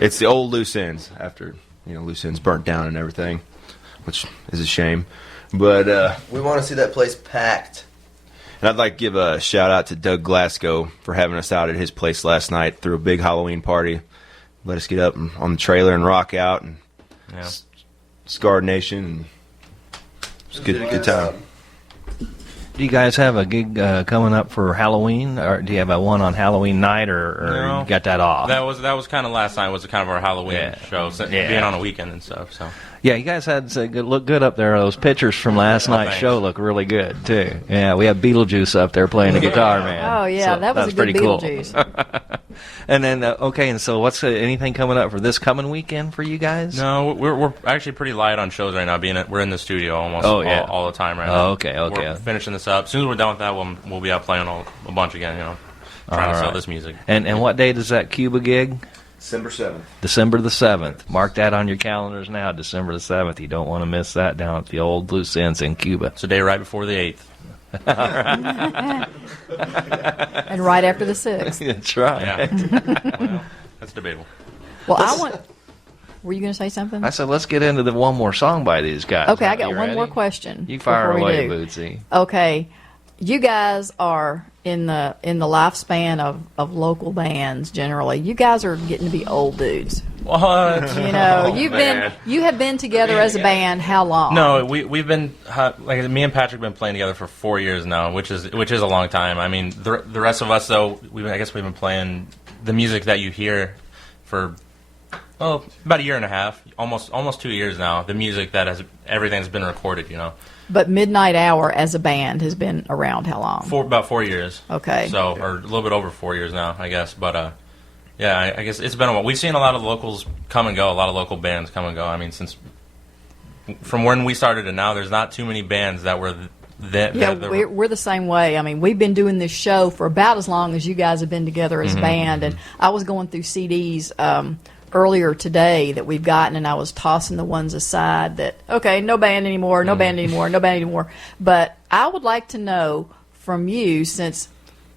It's the old Loose Ends after, Loose Ends burnt down and everything, which is a shame. But we want to see that place packed. And I'd like to give a shout out to Doug Glasgow for having us out at his place last night. Threw a big Halloween party. Let us get up on the trailer and rock out and Scarred Nation. And it was a good time. Do you guys have a gig coming up for Halloween, or do you have one on Halloween night, or No. you got that off? that was kind of last night. Was kind of our Halloween show, being on a weekend and stuff. So Yeah, you guys had look good up there. Those pictures from last night's thanks. show look really good too. Yeah, we have Beetlejuice up there playing the guitar, man. Oh, yeah, So that was a good pretty cool. Beetlejuice. And then, okay, and so what's anything coming up for this coming weekend for you guys? No, we're actually pretty light on shows right now. We're in the studio almost all the time right now. Oh, okay. We're finishing this up. As soon as we're done with that, we'll be out playing a bunch again. Trying to sell this music. And what date is that Cuba gig? December 7th. December the 7th. Mark that on your calendars now. December the 7th. You don't want to miss that down at the old Blue Sands in Cuba. It's a day right before the 8th. And right after the 6th. That's right. Yeah. Well, that's debatable. Well, were you going to say something? I said, let's get into the one more song by these guys. Okay, I got one more question. You fire away, Bootsy. Okay, you guys are in the lifespan of local bands. Generally, you guys are getting to be old dudes. What? You have been together as a band. How long? No, we've been me and Patrick have been playing together for 4 years now, which is a long time. I mean, the rest of us though, I guess we've been playing the music that you hear for about a year and a half, almost 2 years now. The music that everything's been recorded, But Midnight Hour as a band has been around how long? About 4 years. Okay. So, or a little bit over 4 years now, I guess. But yeah, I guess it's been a while. We've seen a lot of locals come and go, a lot of local bands come and go. I mean, from when we started to now, there's not too many bands that were we're the same way. I mean, we've been doing this show for about as long as you guys have been together as a band. And I was going through CDs earlier today that we've gotten, and I was tossing the ones aside that, okay, no band anymore, no band anymore, no band anymore. But I would like to know from you, since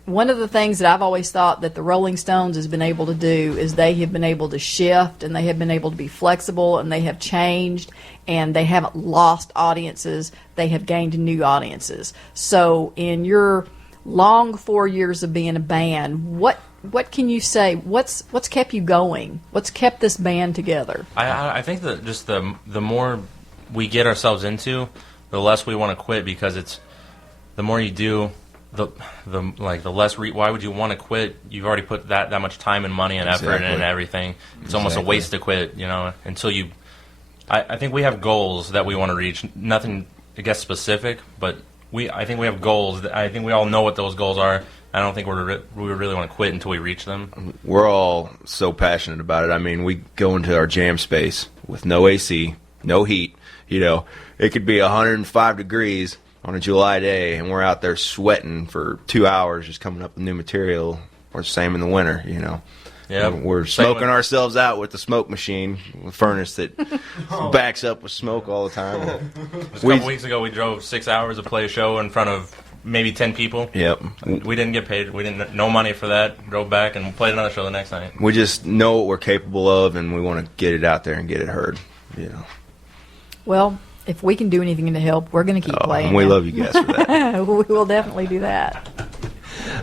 one of the things that I've always thought that the Rolling Stones has been able to do is they have been able to shift, and they have been able to be flexible, and they have changed, and they haven't lost audiences. They have gained new audiences. So in your long 4 years of being a band, what can you say? What's kept you going? What's kept this band together? I think that just the more we get ourselves into, the less we want to quit, because it's the more you do, the less. Why would you want to quit? You've already put that much time and money and effort and everything. It's almost a waste to quit, until you. I think we have goals that we want to reach. Nothing, I guess, specific, but I think we have goals. I think we all know what those goals are. I don't think we really want to quit until we reach them. We're all so passionate about it. I mean, we go into our jam space with no AC, no heat. It could be 105 degrees on a July day, and we're out there sweating for 2 hours just coming up with new material. Or same in the winter, Yeah, we're smoking ourselves out with the smoke machine, a furnace that backs up with smoke all the time. Just a couple weeks ago, we drove 6 hours to play a show in front of maybe 10 people. Yep. We didn't get paid. We didn't no money for that. Drove back and played another show the next night. We just know what we're capable of, and we want to get it out there and get it heard. Well, if we can do anything to help, we're going to keep playing. And we love you guys for that. We will definitely do that.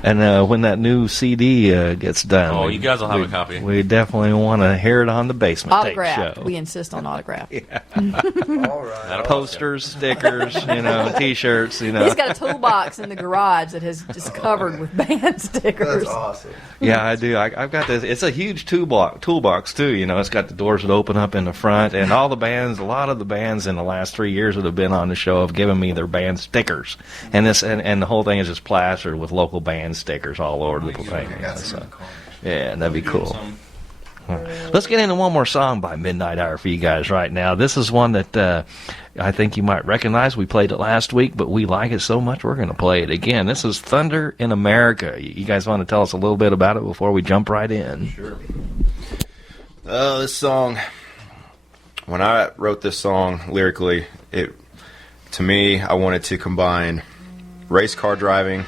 And when that new CD gets done, you guys will have a copy. We definitely want to hear it on the Basement Tape Autograph. Show. We insist on autograph. All right. Posters, stickers, T-shirts. He's got a toolbox in the garage that has just covered with band stickers. That's awesome. Yeah, I do. I've got this. It's a huge toolbox too. It's got the doors that open up in the front, and a lot of the bands in the last 3 years that have been on the show have given me their band stickers, and the whole thing is just plastered with local band stickers all over the place. Yeah, that'd be cool. Let's get into one more song by Midnight Hour for you guys right now. This is one that I think you might recognize. We played it last week, but we like it so much we're going to play it again. This is Thunder in America. You guys want to tell us a little bit about it before we jump right in? Sure. This song, when I wrote this song lyrically, to me, I wanted to combine race car driving.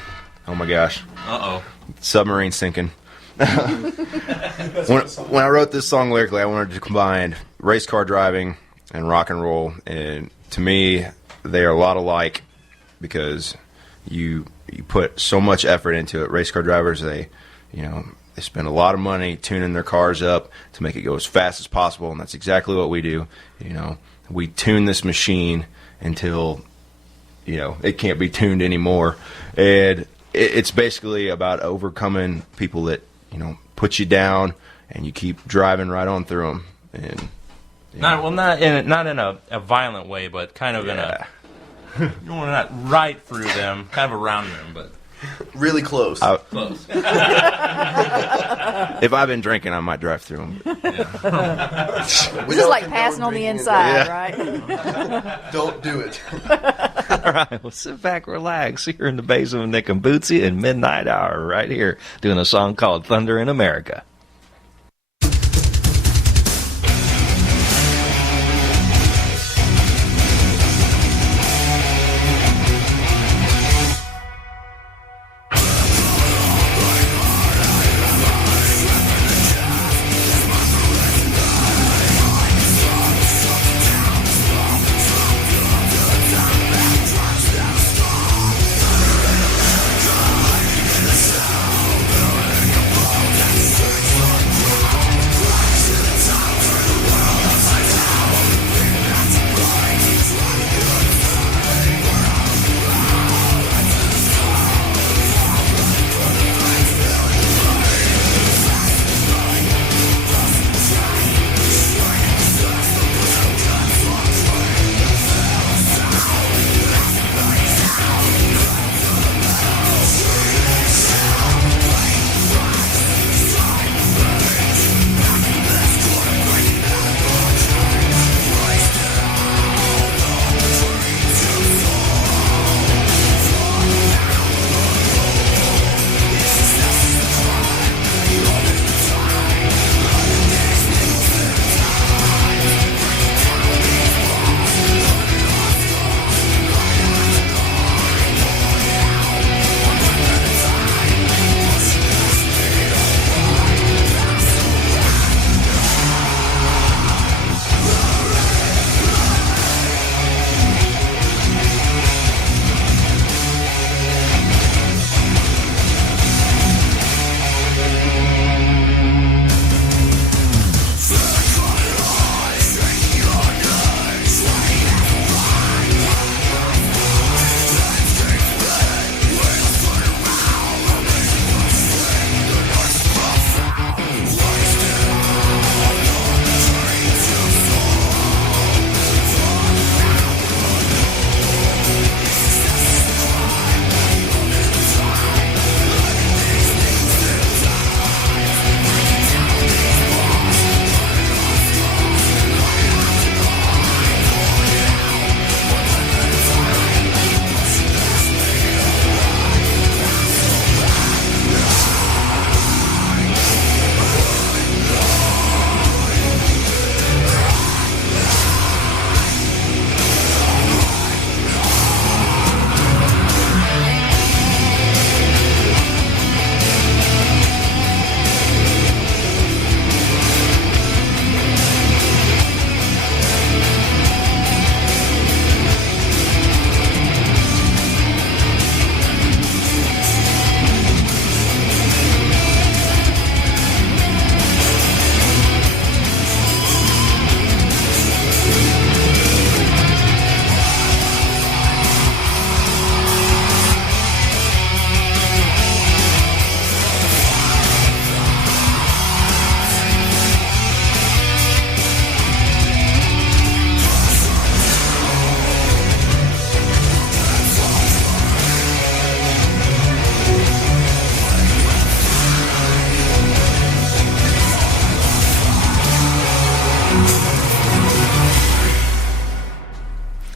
Oh my gosh. Uh-oh. Submarine sinking. When I wrote this song lyrically, I wanted to combine race car driving and rock and roll, and to me, they are a lot alike because you put so much effort into it. Race car drivers, they spend a lot of money tuning their cars up to make it go as fast as possible, and that's exactly what we do. We tune this machine until it can't be tuned anymore, and it's basically about overcoming people that put you down, and you keep driving right on through them. And not in a violent way, but kind of in a not right through them, kind of around them. But Really close. Close. If I've been drinking, I might drive through them. This is like passing on the inside, right? Don't do it. All right, well, sit back, relax. You're in the basement with Nick and Bootsy in Midnight Hour right here doing a song called Thunder in America.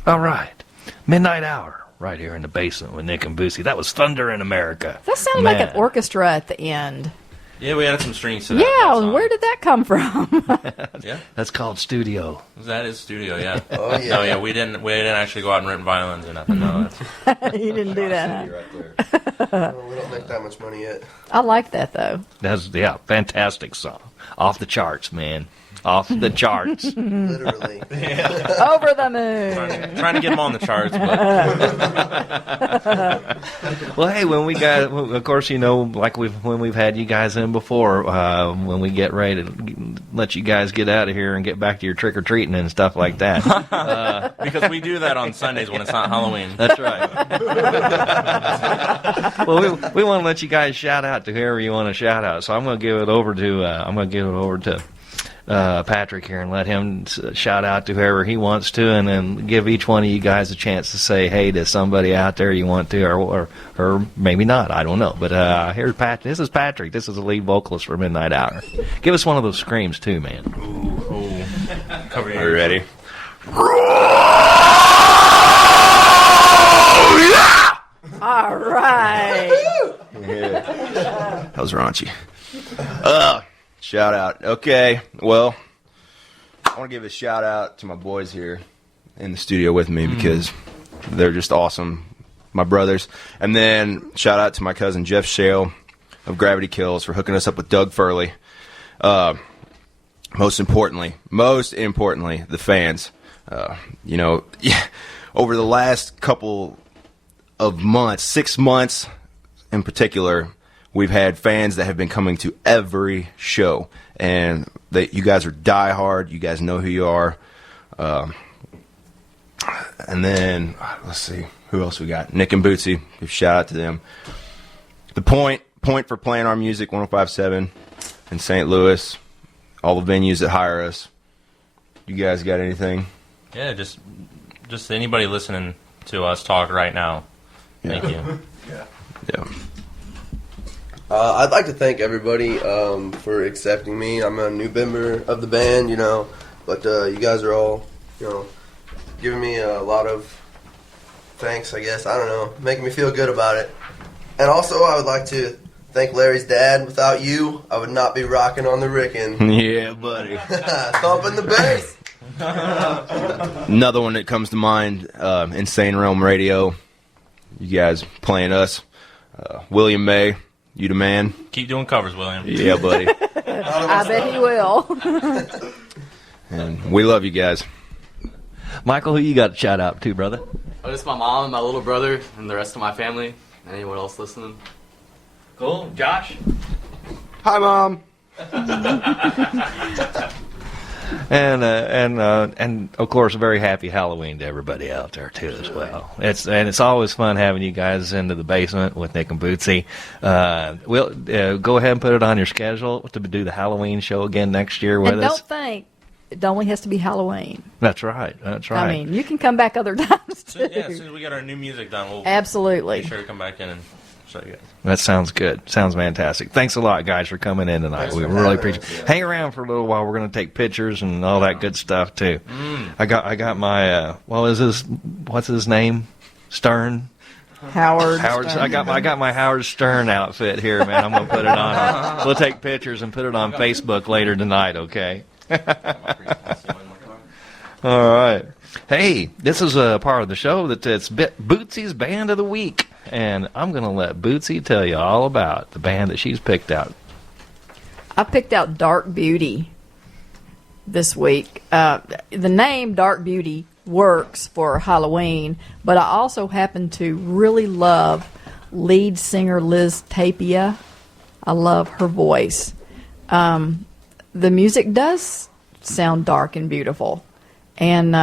All right. Midnight Hour, right here in the basement with Nick and Bootsy. That was Thunder in America. That sounded like an orchestra at the end. Yeah, we added some strings to that. Yeah, where did that come from? Yeah, that's called studio. That is studio, yeah. Oh, yeah. No, yeah, we didn't actually go out and rent violins or nothing. No, You didn't do that, huh? Well, we don't make that much money yet. I like that, though. That's, yeah, fantastic song. Off the charts, man. Off the charts. Literally. Over the moon. trying to get them on the charts, but well, hey, when we got, of course, you know, like when we've had you guys in before, when we get ready to let you guys get out of here and get back to your trick or treating and stuff like that, because we do that on Sundays when it's not Halloween. That's right. Well, we want to let you guys shout out to whoever you want to shout out. So I'm going to give it over to Patrick here and let him shout out to whoever he wants to, and then give each one of you guys a chance to say hey to somebody out there you want to, or maybe not. I don't know. But here's Patrick. This is Patrick. This is the lead vocalist for Midnight Hour. Give us one of those screams too, man. Ooh. Are you ready? All right. Yeah. That was raunchy. Shout out. Okay, well, I want to give a shout out to my boys here in the studio with me because they're just awesome, my brothers. And then shout out to my cousin Jeff Shale of Gravity Kills for hooking us up with Doug Furley. Most importantly, the fans. Over the last couple of months, 6 months in particular, we've had fans that have been coming to every show, and you guys are diehard. You guys know who you are. And then let's see who else we got. Nick and Bootsy. Give a shout out to them. The point for playing our music, 105.7 in St. Louis. All the venues that hire us. You guys got anything? Yeah, just anybody listening to us talk right now. Thank you. Yeah. I'd like to thank everybody for accepting me. I'm a new member of the band, but you guys are all, giving me a lot of thanks, I guess. I don't know, making me feel good about it. And also, I would like to thank Larry's dad. Without you, I would not be rocking on the Rickin'. Yeah, buddy. Thumping the bass. Another one that comes to mind, Insane Realm Radio. You guys playing us. William May, you the man. Keep doing covers, William. Yeah, buddy. I bet he will. And we love you guys. Michael, who you got to shout out to, brother? Oh, just my mom and my little brother and the rest of my family. Anyone else listening? Cool. Josh? Hi, Mom. And of course, a very happy Halloween to everybody out there too as well. It's always fun having you guys into the basement with Nick and Bootsy. We'll go ahead and put it on your schedule to do the Halloween show again next year with and us. Don't think it only has to be Halloween. That's right. I mean, you can come back other times too. As soon as we get our new music done, we'll absolutely be sure to come back in and show you guys. That sounds good. Sounds fantastic. Thanks a lot, guys, for coming in tonight. We really appreciate it. Hang around for a little while. We're going to take pictures and all that good stuff too. I got my what's his name? Stern. Howard. Stern. I got my Howard Stern outfit here, man. I'm going to put it on. We'll take pictures and put it on Facebook later tonight, okay? All right. Hey, this is a part of the show that it's Bootsy's Band of the Week, and I'm going to let Bootsy tell you all about the band that she's picked out. I picked out Dark Beauty this week. The name Dark Beauty works for Halloween, but I also happen to really love lead singer Liz Tapia. I love her voice. The music does sound dark and beautiful, and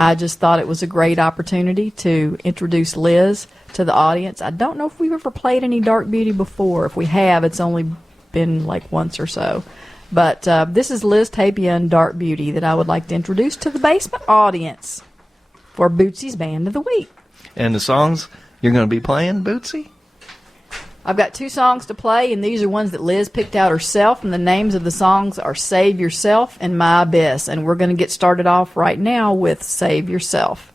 I just thought it was a great opportunity to introduce Liz to the audience. I don't know if we've ever played any Dark Beauty before. If we have, it's only been like once or so. But this is Liz Tapia and Dark Beauty that I would like to introduce to the basement audience for Bootsy's Band of the Week. And the songs you're going to be playing, Bootsy? I've got 2 songs to play, and these are ones that Liz picked out herself, and the names of the songs are Save Yourself and My Abyss. And we're going to get started off right now with Save Yourself.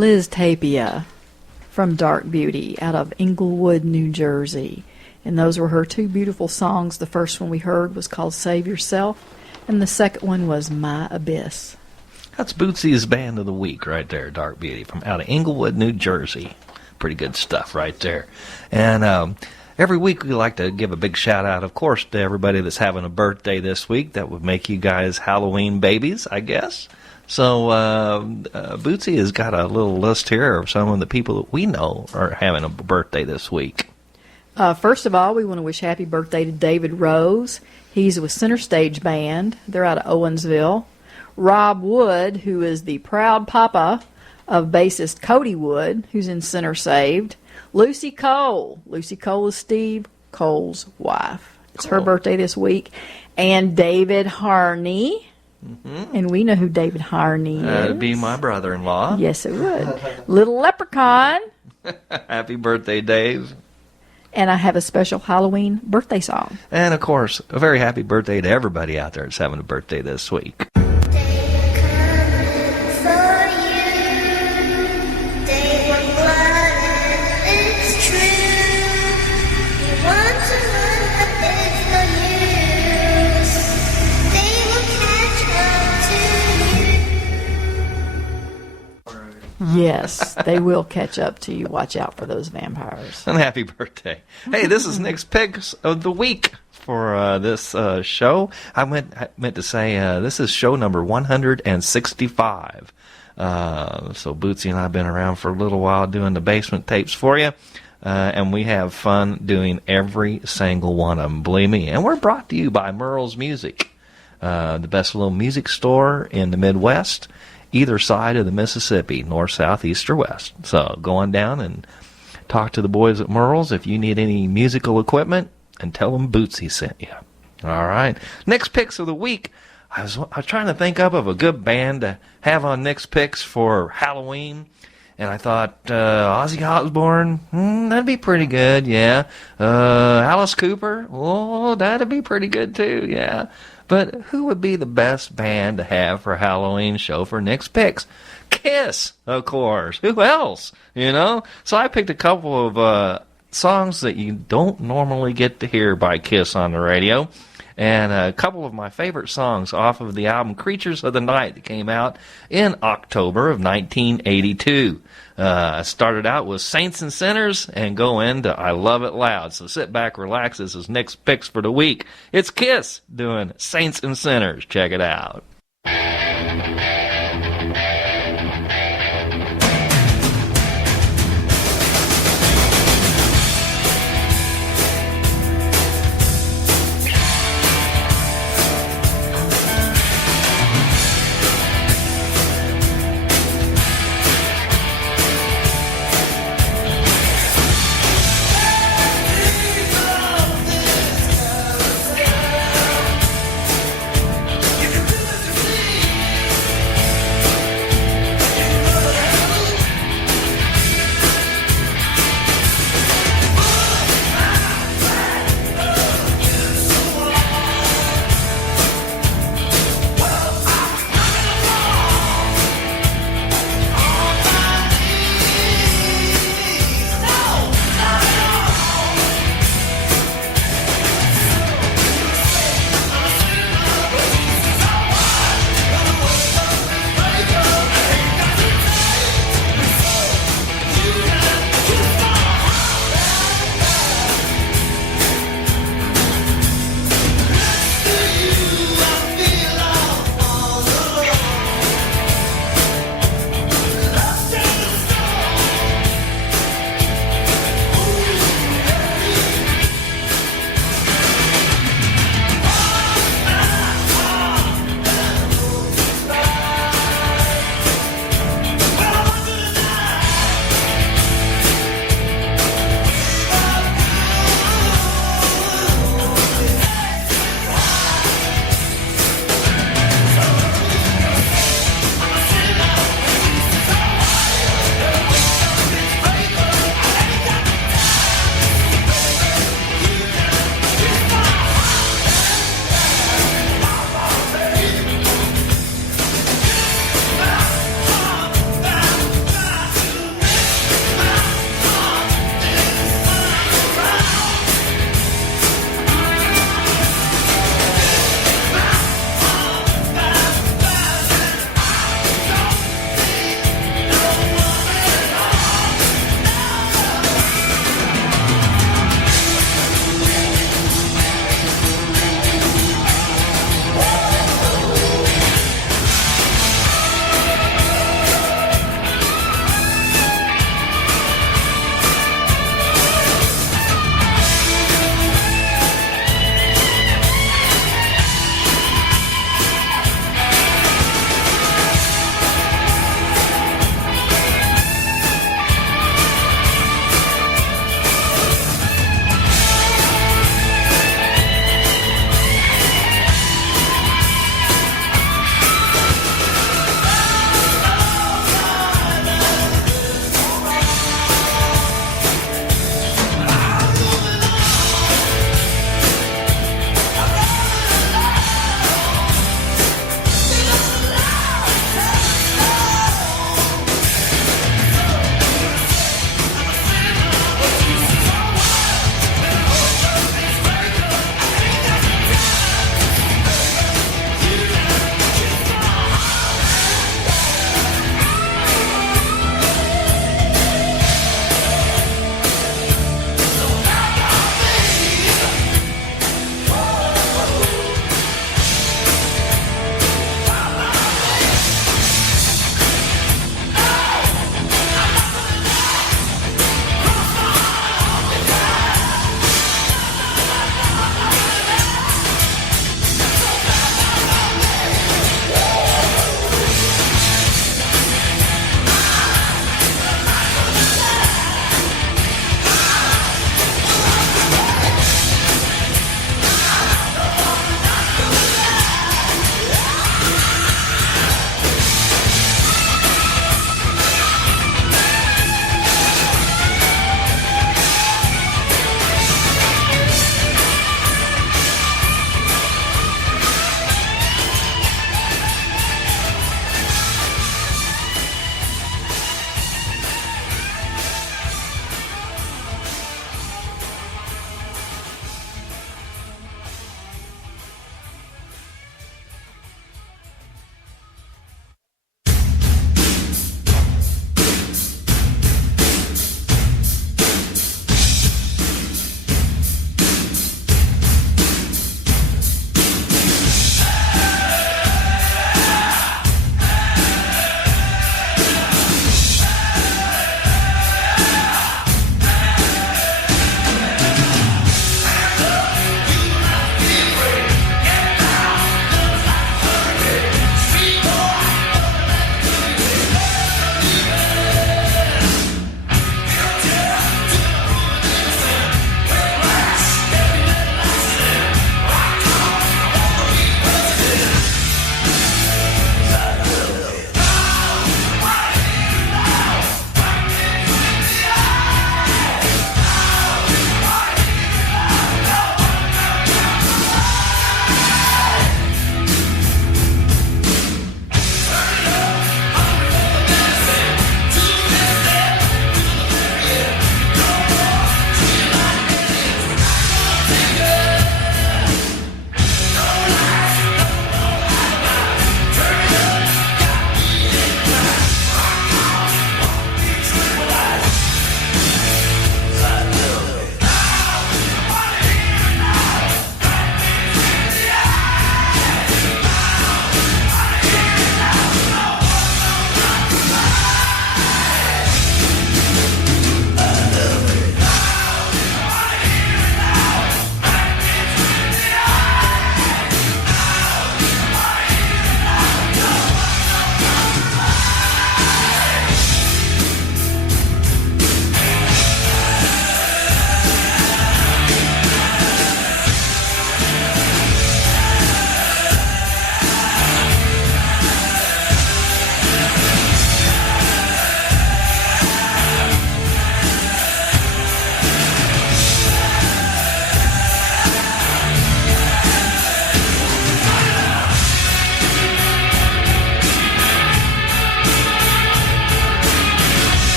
Liz Tapia from Dark Beauty out of Englewood, New Jersey. And those were her two beautiful songs. The first one we heard was called Save Yourself, and the second one was My Abyss. That's Bootsy's Band of the Week right there, Dark Beauty, from out of Englewood, New Jersey. Pretty good stuff right there. And every week we like to give a big shout-out, of course, to everybody that's having a birthday this week. That would make you guys Halloween babies, I guess. So Bootsy has got a little list here of some of the people that we know are having a birthday this week. First of all, we want to wish happy birthday to David Rose. He's with Center Stage Band. They're out of Owensville. Rob Wood, who is the proud papa of bassist Cody Wood, who's in Center Saved. Lucy Cole. Lucy Cole is Steve Cole's wife. It's her birthday this week. And David Harney. Mm-hmm. And we know who David Harney is. That'd be my brother-in-law. Yes, it would. Little Leprechaun. Happy birthday, Dave. And I have a special Halloween birthday song. And, of course, a very happy birthday to everybody out there that's having a birthday this week. Yes, they will catch up to you. Watch out for those vampires. And happy birthday. Hey, this is Nick's Picks of the Week for this show. I meant to say this is show number 165. So Bootsy and I have been around for a little while doing the basement tapes for you. And we have fun doing every single one of them, believe me. And we're brought to you by Merle's Music, the best little music store in the Midwest. Either side of the Mississippi, north, south, east, or west. So go on down and talk to the boys at Merle's if you need any musical equipment, and tell them Bootsy sent you. All right. Next Picks of the Week. I was trying to think of a good band to have on Nick's Picks for Halloween, and I thought Ozzy Osbourne, that'd be pretty good, yeah. Alice Cooper, oh, that'd be pretty good too, yeah. But who would be the best band to have for a Halloween show for Nick's Picks? Kiss, of course. Who else? You know? So I picked a couple of songs that you don't normally get to hear by Kiss on the radio. And a couple of my favorite songs off of the album Creatures of the Night that came out in October of 1982. I started out with Saints and Sinners and go into I Love It Loud. So sit back, relax. This is Nick's Picks for the Week. It's Kiss doing Saints and Sinners. Check it out.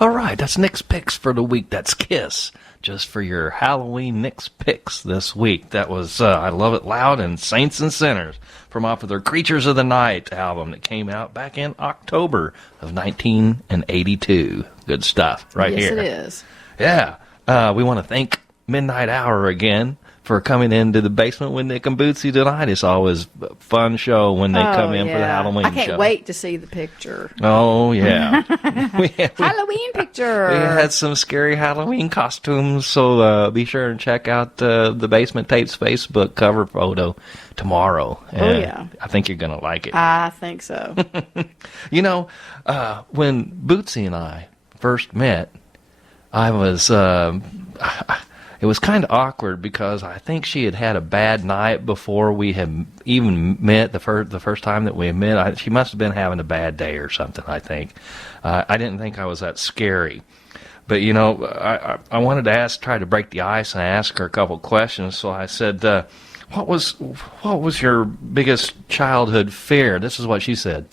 All right, that's Nick's Picks for the week. That's Kiss, just for your Halloween Nick's Picks this week. That was I Love It Loud and Saints and Sinners from off of their Creatures of the Night album that came out back in October of 1982. Good stuff right yes, here. Yes, it is. Yeah. We want to thank Midnight Hour again for coming into the basement with Nick and Bootsy tonight. It's always a fun show when they come in for the Halloween show. I can't wait to see the picture. Oh, yeah. Halloween picture. We had some scary Halloween costumes, so be sure and check out the Basement Tapes Facebook cover photo tomorrow. And yeah. I think you're going to like it. I think so. You know, when Bootsy and I first met, I was... it was kind of awkward because I think she had had a bad night before we had even met the first time that we had met. She must have been having a bad day or something, I think. I didn't think I was that scary. But, you know, I wanted to try to break the ice and ask her a couple questions. So I said, what was your biggest childhood fear? This is what she said.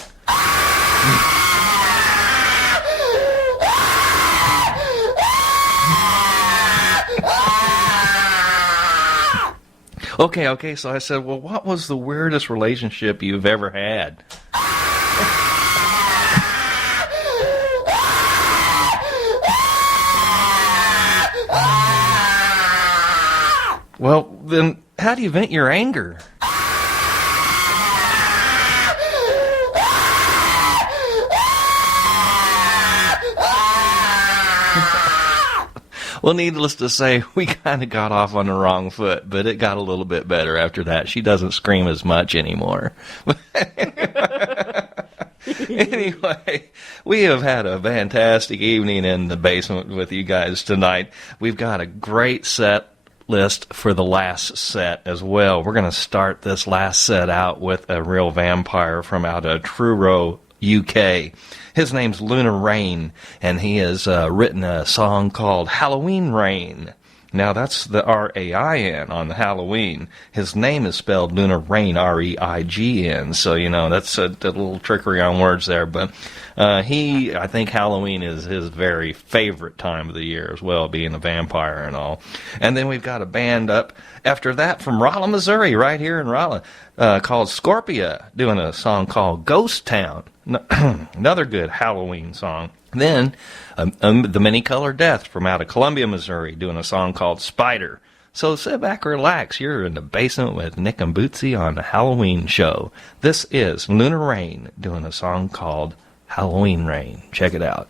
Okay, so I said, well, what was the weirdest relationship you've ever had? Well, then, how do you vent your anger? Well, needless to say, we kind of got off on the wrong foot, but it got a little bit better after that. She doesn't scream as much anymore. Anyway, we have had a fantastic evening in the basement with you guys tonight. We've got a great set list for the last set as well. We're going to start this last set out with a real vampire from out of Truro, UK. His name's Lunar Rain, and he has written a song called Halloween Rain. Now, that's the R-A-I-N on the Halloween. His name is spelled Lunar Rain, R-E-I-G-N, so, you know, that's a little trickery on words there. But I think Halloween is his very favorite time of the year as well, being a vampire and all. And then we've got a band up after that from Rolla, Missouri, right here in Rolla, called Scorpia, doing a song called Ghost Town. Another good Halloween song. Then, the Many Color Death from out of Columbia, Missouri, doing a song called Spider. So sit back, relax. You're in the basement with Nick and Bootsy on the Halloween show. This is Lunar Rain doing a song called Halloween Rain. Check it out.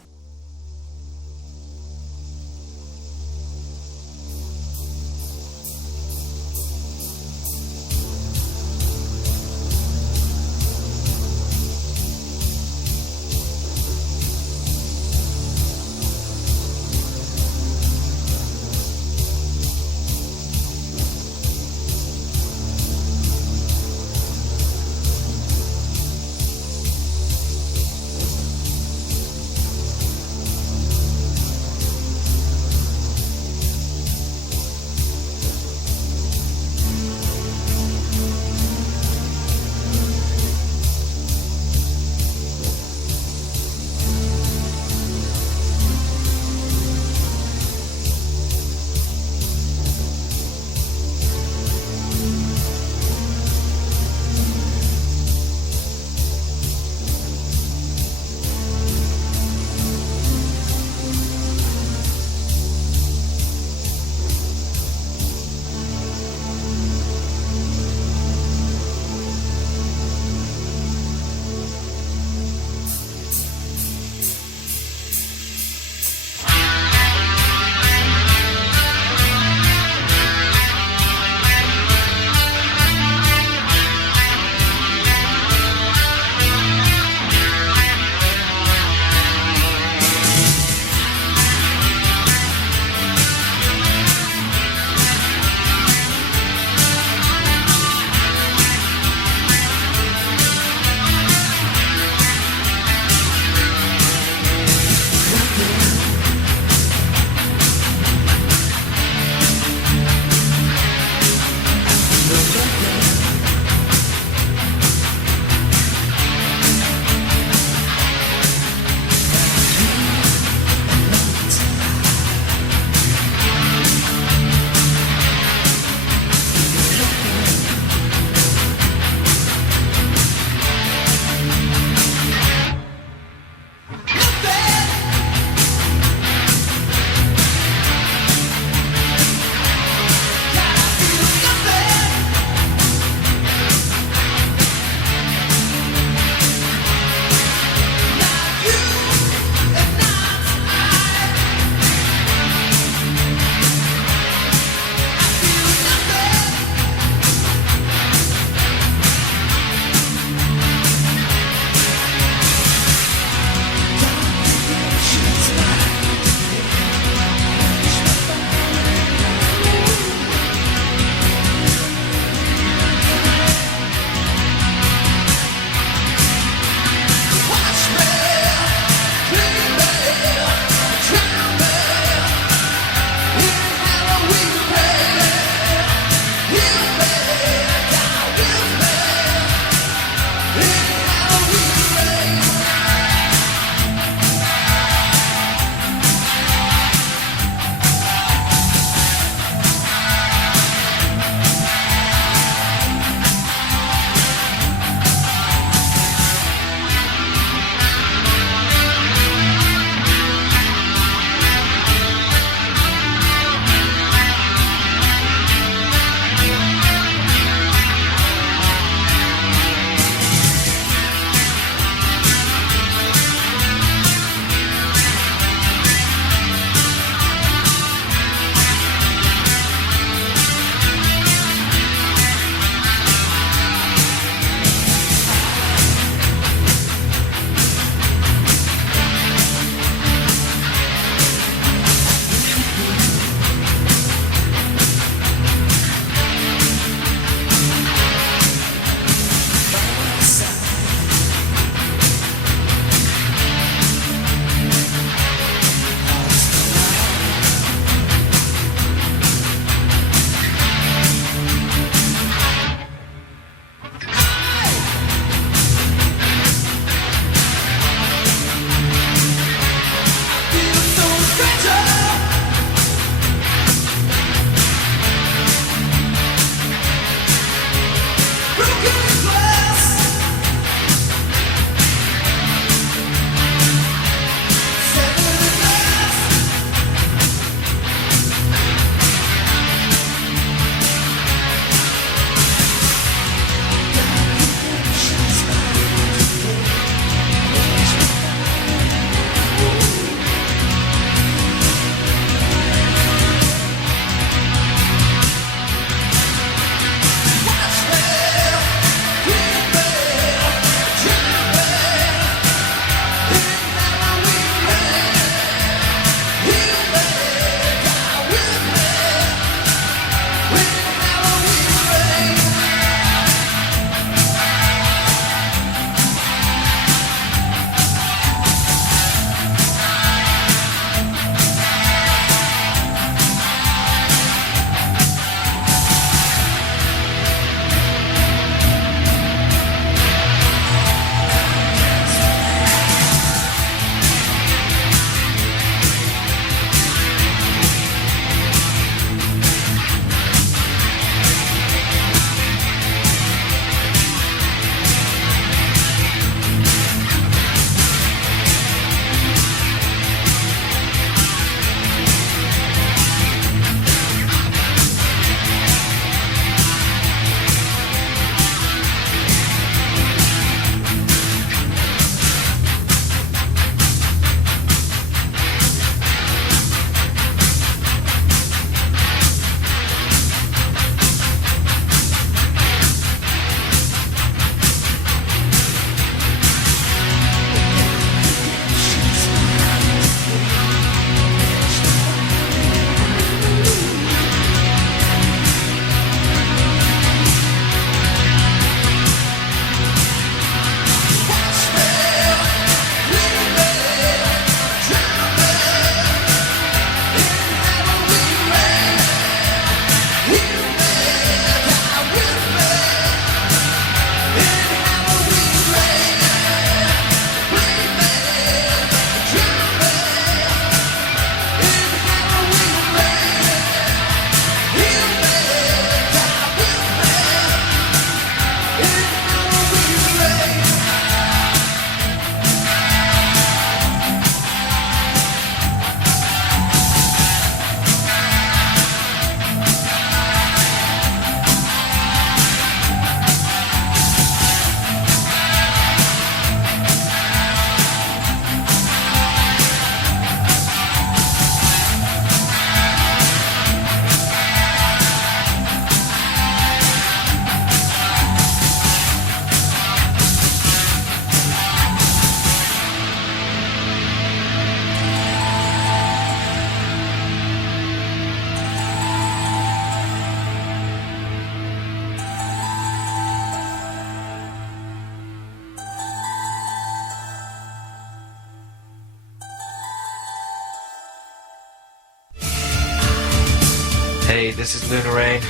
Hey, this is Luna Rain.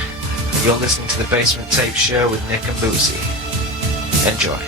You're listening to the Basement Tape Show with Nick and Bootsy. Enjoy.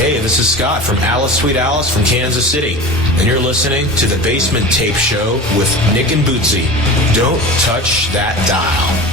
Hey, this is Scott from Alice Sweet Alice from Kansas City, and you're listening to the Basement Tape Show with Nick and Bootsy. Don't touch that dial.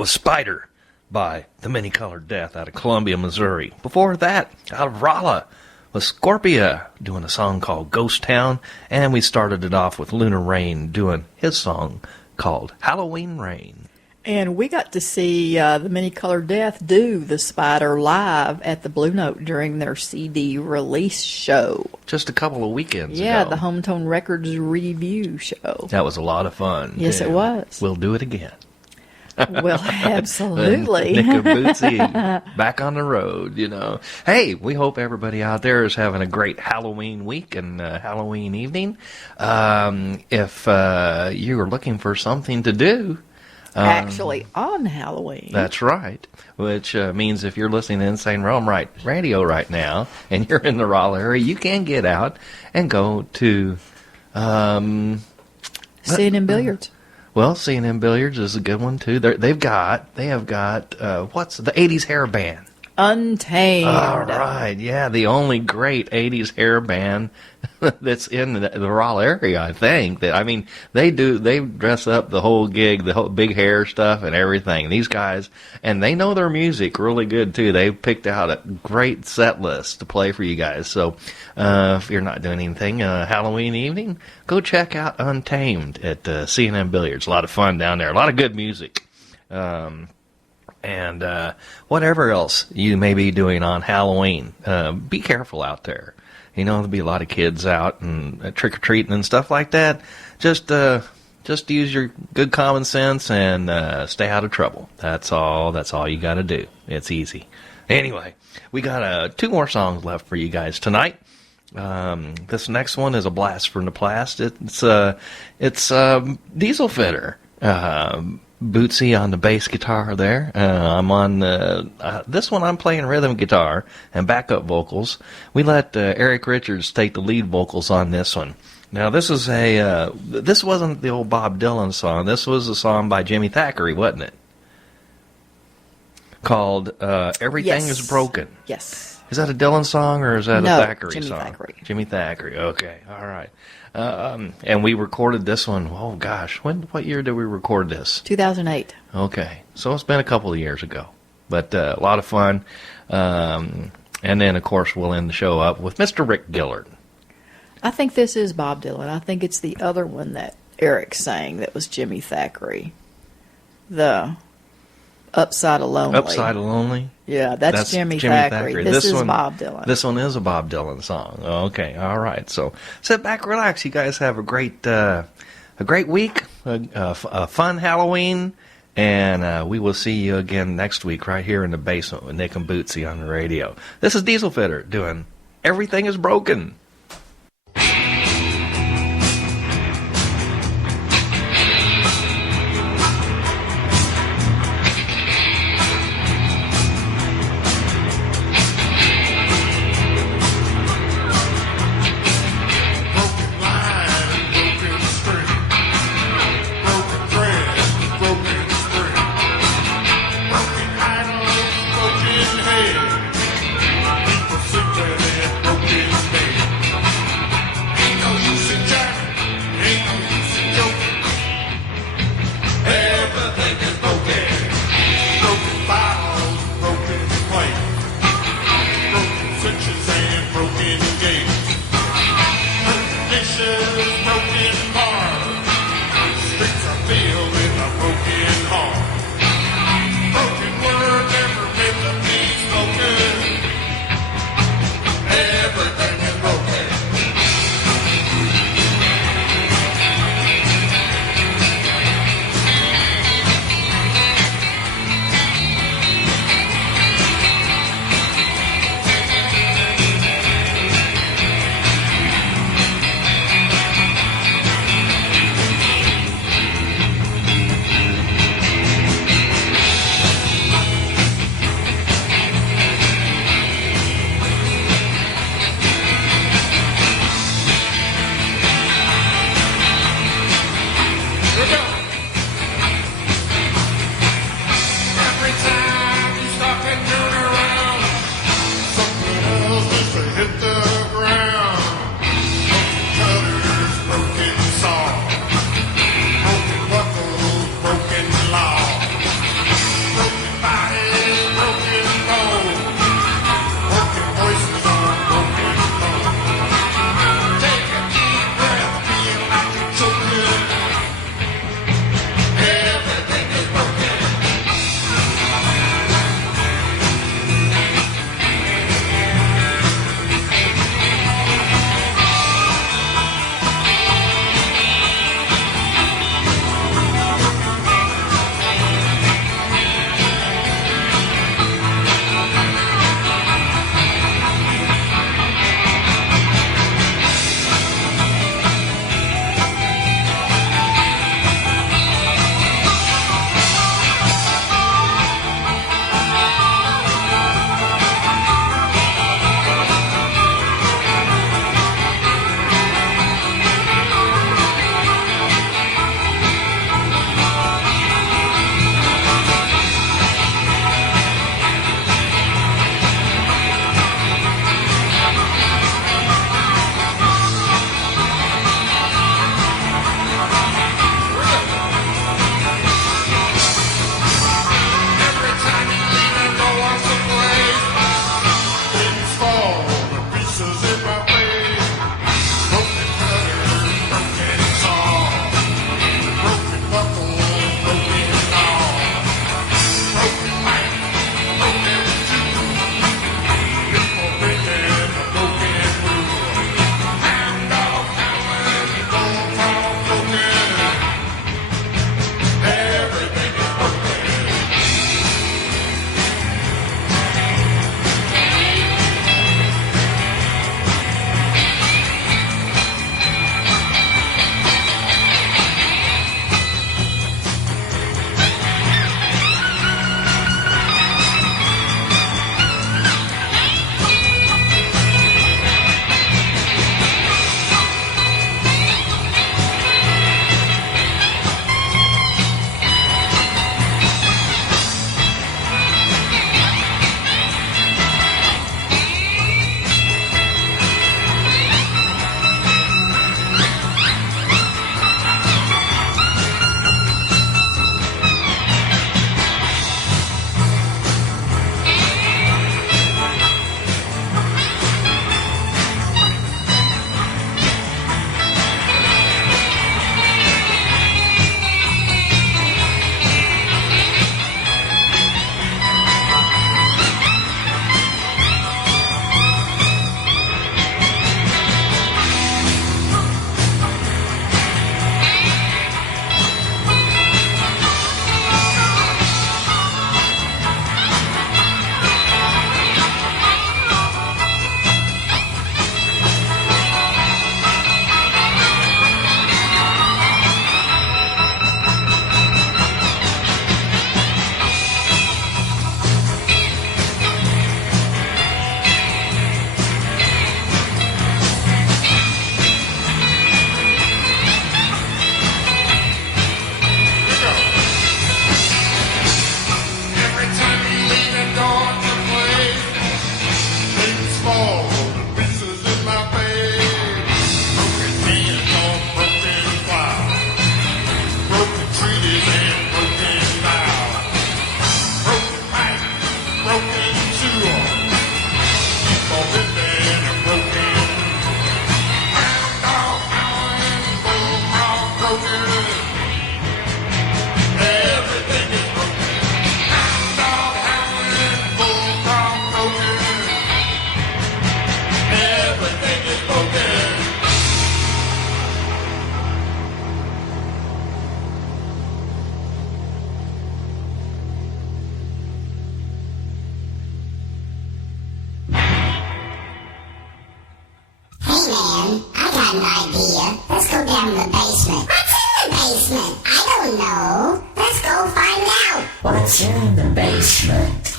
That was Spider by The Many Colored Death out of Columbia, Missouri. Before that, out of Rolla, was Scorpia doing a song called Ghost Town. And we started it off with Lunar Rain doing his song called Halloween Rain. And we got to see The Many Colored Death do the Spider live at the Blue Note during their CD release show. Just a couple of weekends ago. Yeah, the Home Tone Records review show. That was a lot of fun. Yes, it was. We'll do it again. Well, absolutely. Nick Bootsy back on the road, you know. Hey, we hope everybody out there is having a great Halloween week and Halloween evening. If you are looking for something to do, actually on Halloween. That's right. Which means if you're listening to Insane Realm Radio right now and you're in the Raleigh area, you can get out and go to C&M Billiards. Well, C&M Billiards is a good one too. They have got what's the 80s hair band? Untamed. All right, yeah, the only great 80s hair band that's in the Raleigh area, I think. They dress up the whole gig, the whole big hair stuff and everything. These guys, and they know their music really good too. They picked out a great set list to play for you guys. So if you're not doing anything Halloween evening, go check out Untamed at C&M Billiards. A lot of fun down there. A lot of good music. And whatever else you may be doing on Halloween, be careful out there. You know, there'll be a lot of kids out and trick-or-treating and stuff like that. Just use your good common sense and stay out of trouble. That's all you got to do. It's easy. Anyway, we got 2 more songs left for you guys tonight. This next one is a blast from the past. It's Diesel Fitter. Bootsy on the bass guitar there. I'm on this one. I'm playing rhythm guitar and backup vocals. We let Eric Richards take the lead vocals on this one. Now this is this wasn't the old Bob Dylan song. This was a song by Jimmy Thackeray, wasn't it? Called "Everything Is Broken." Yes. Is that a Dylan song or is that a Thackeray Jimmy song? Thackeray. Jimmy Thackeray. Okay. All right. And we recorded this one. Oh gosh, what year did we record this? 2008. Okay, so it's been a couple of years ago, but a lot of fun. And then of course we'll end the show up with Mr. Rick Gillard. I think this is Bob Dylan. I think it's the other one that Eric sang that was Jimmy Thackeray. The Upside of Lonely. Upside of Lonely? Yeah, that's Jimmy Thackeray. This is Bob Dylan. This one is a Bob Dylan song. Okay, all right. So sit back, relax. You guys have a great week, a fun Halloween, and we will see you again next week right here in the basement with Nick and Bootsy on the radio. This is Diesel Fitter doing Everything Is Broken. Broken head, people sick and broken head. got an idea. Let's go down to the basement. What's in the basement? I don't know. Let's go find out. What's in the basement?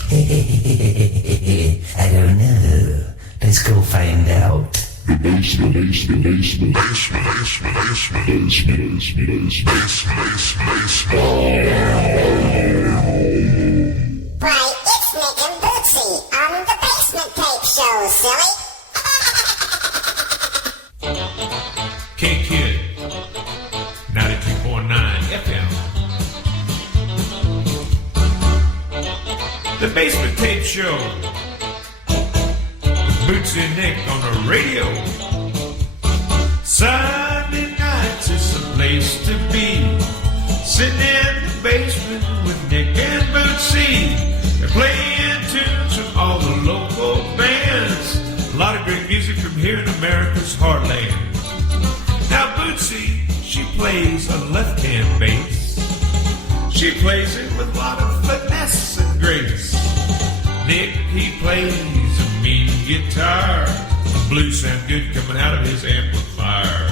I don't know. Let's go find out. The basement. Right, it's Nick and Bootsy on the Basement Tape Show, silly. KKID 92.9 FM. The Basement Tape Show. Bootsy and Nick on the radio. Sunday nights is the place to be. Sitting in the basement with Nick and Bootsy. They're playing tunes from all the local bands. A lot of great music from here in America's heartland. Now Bootsy, she plays a left-hand bass. She plays it with a lot of finesse and grace. Nick, he plays a mean guitar. The blues sound good coming out of his amplifier.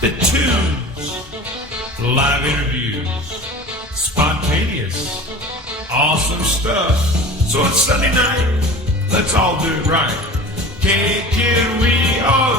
The tunes, a lot of interviews, spontaneous, awesome stuff. So it's Sunday night, let's all do it right. KKID, we are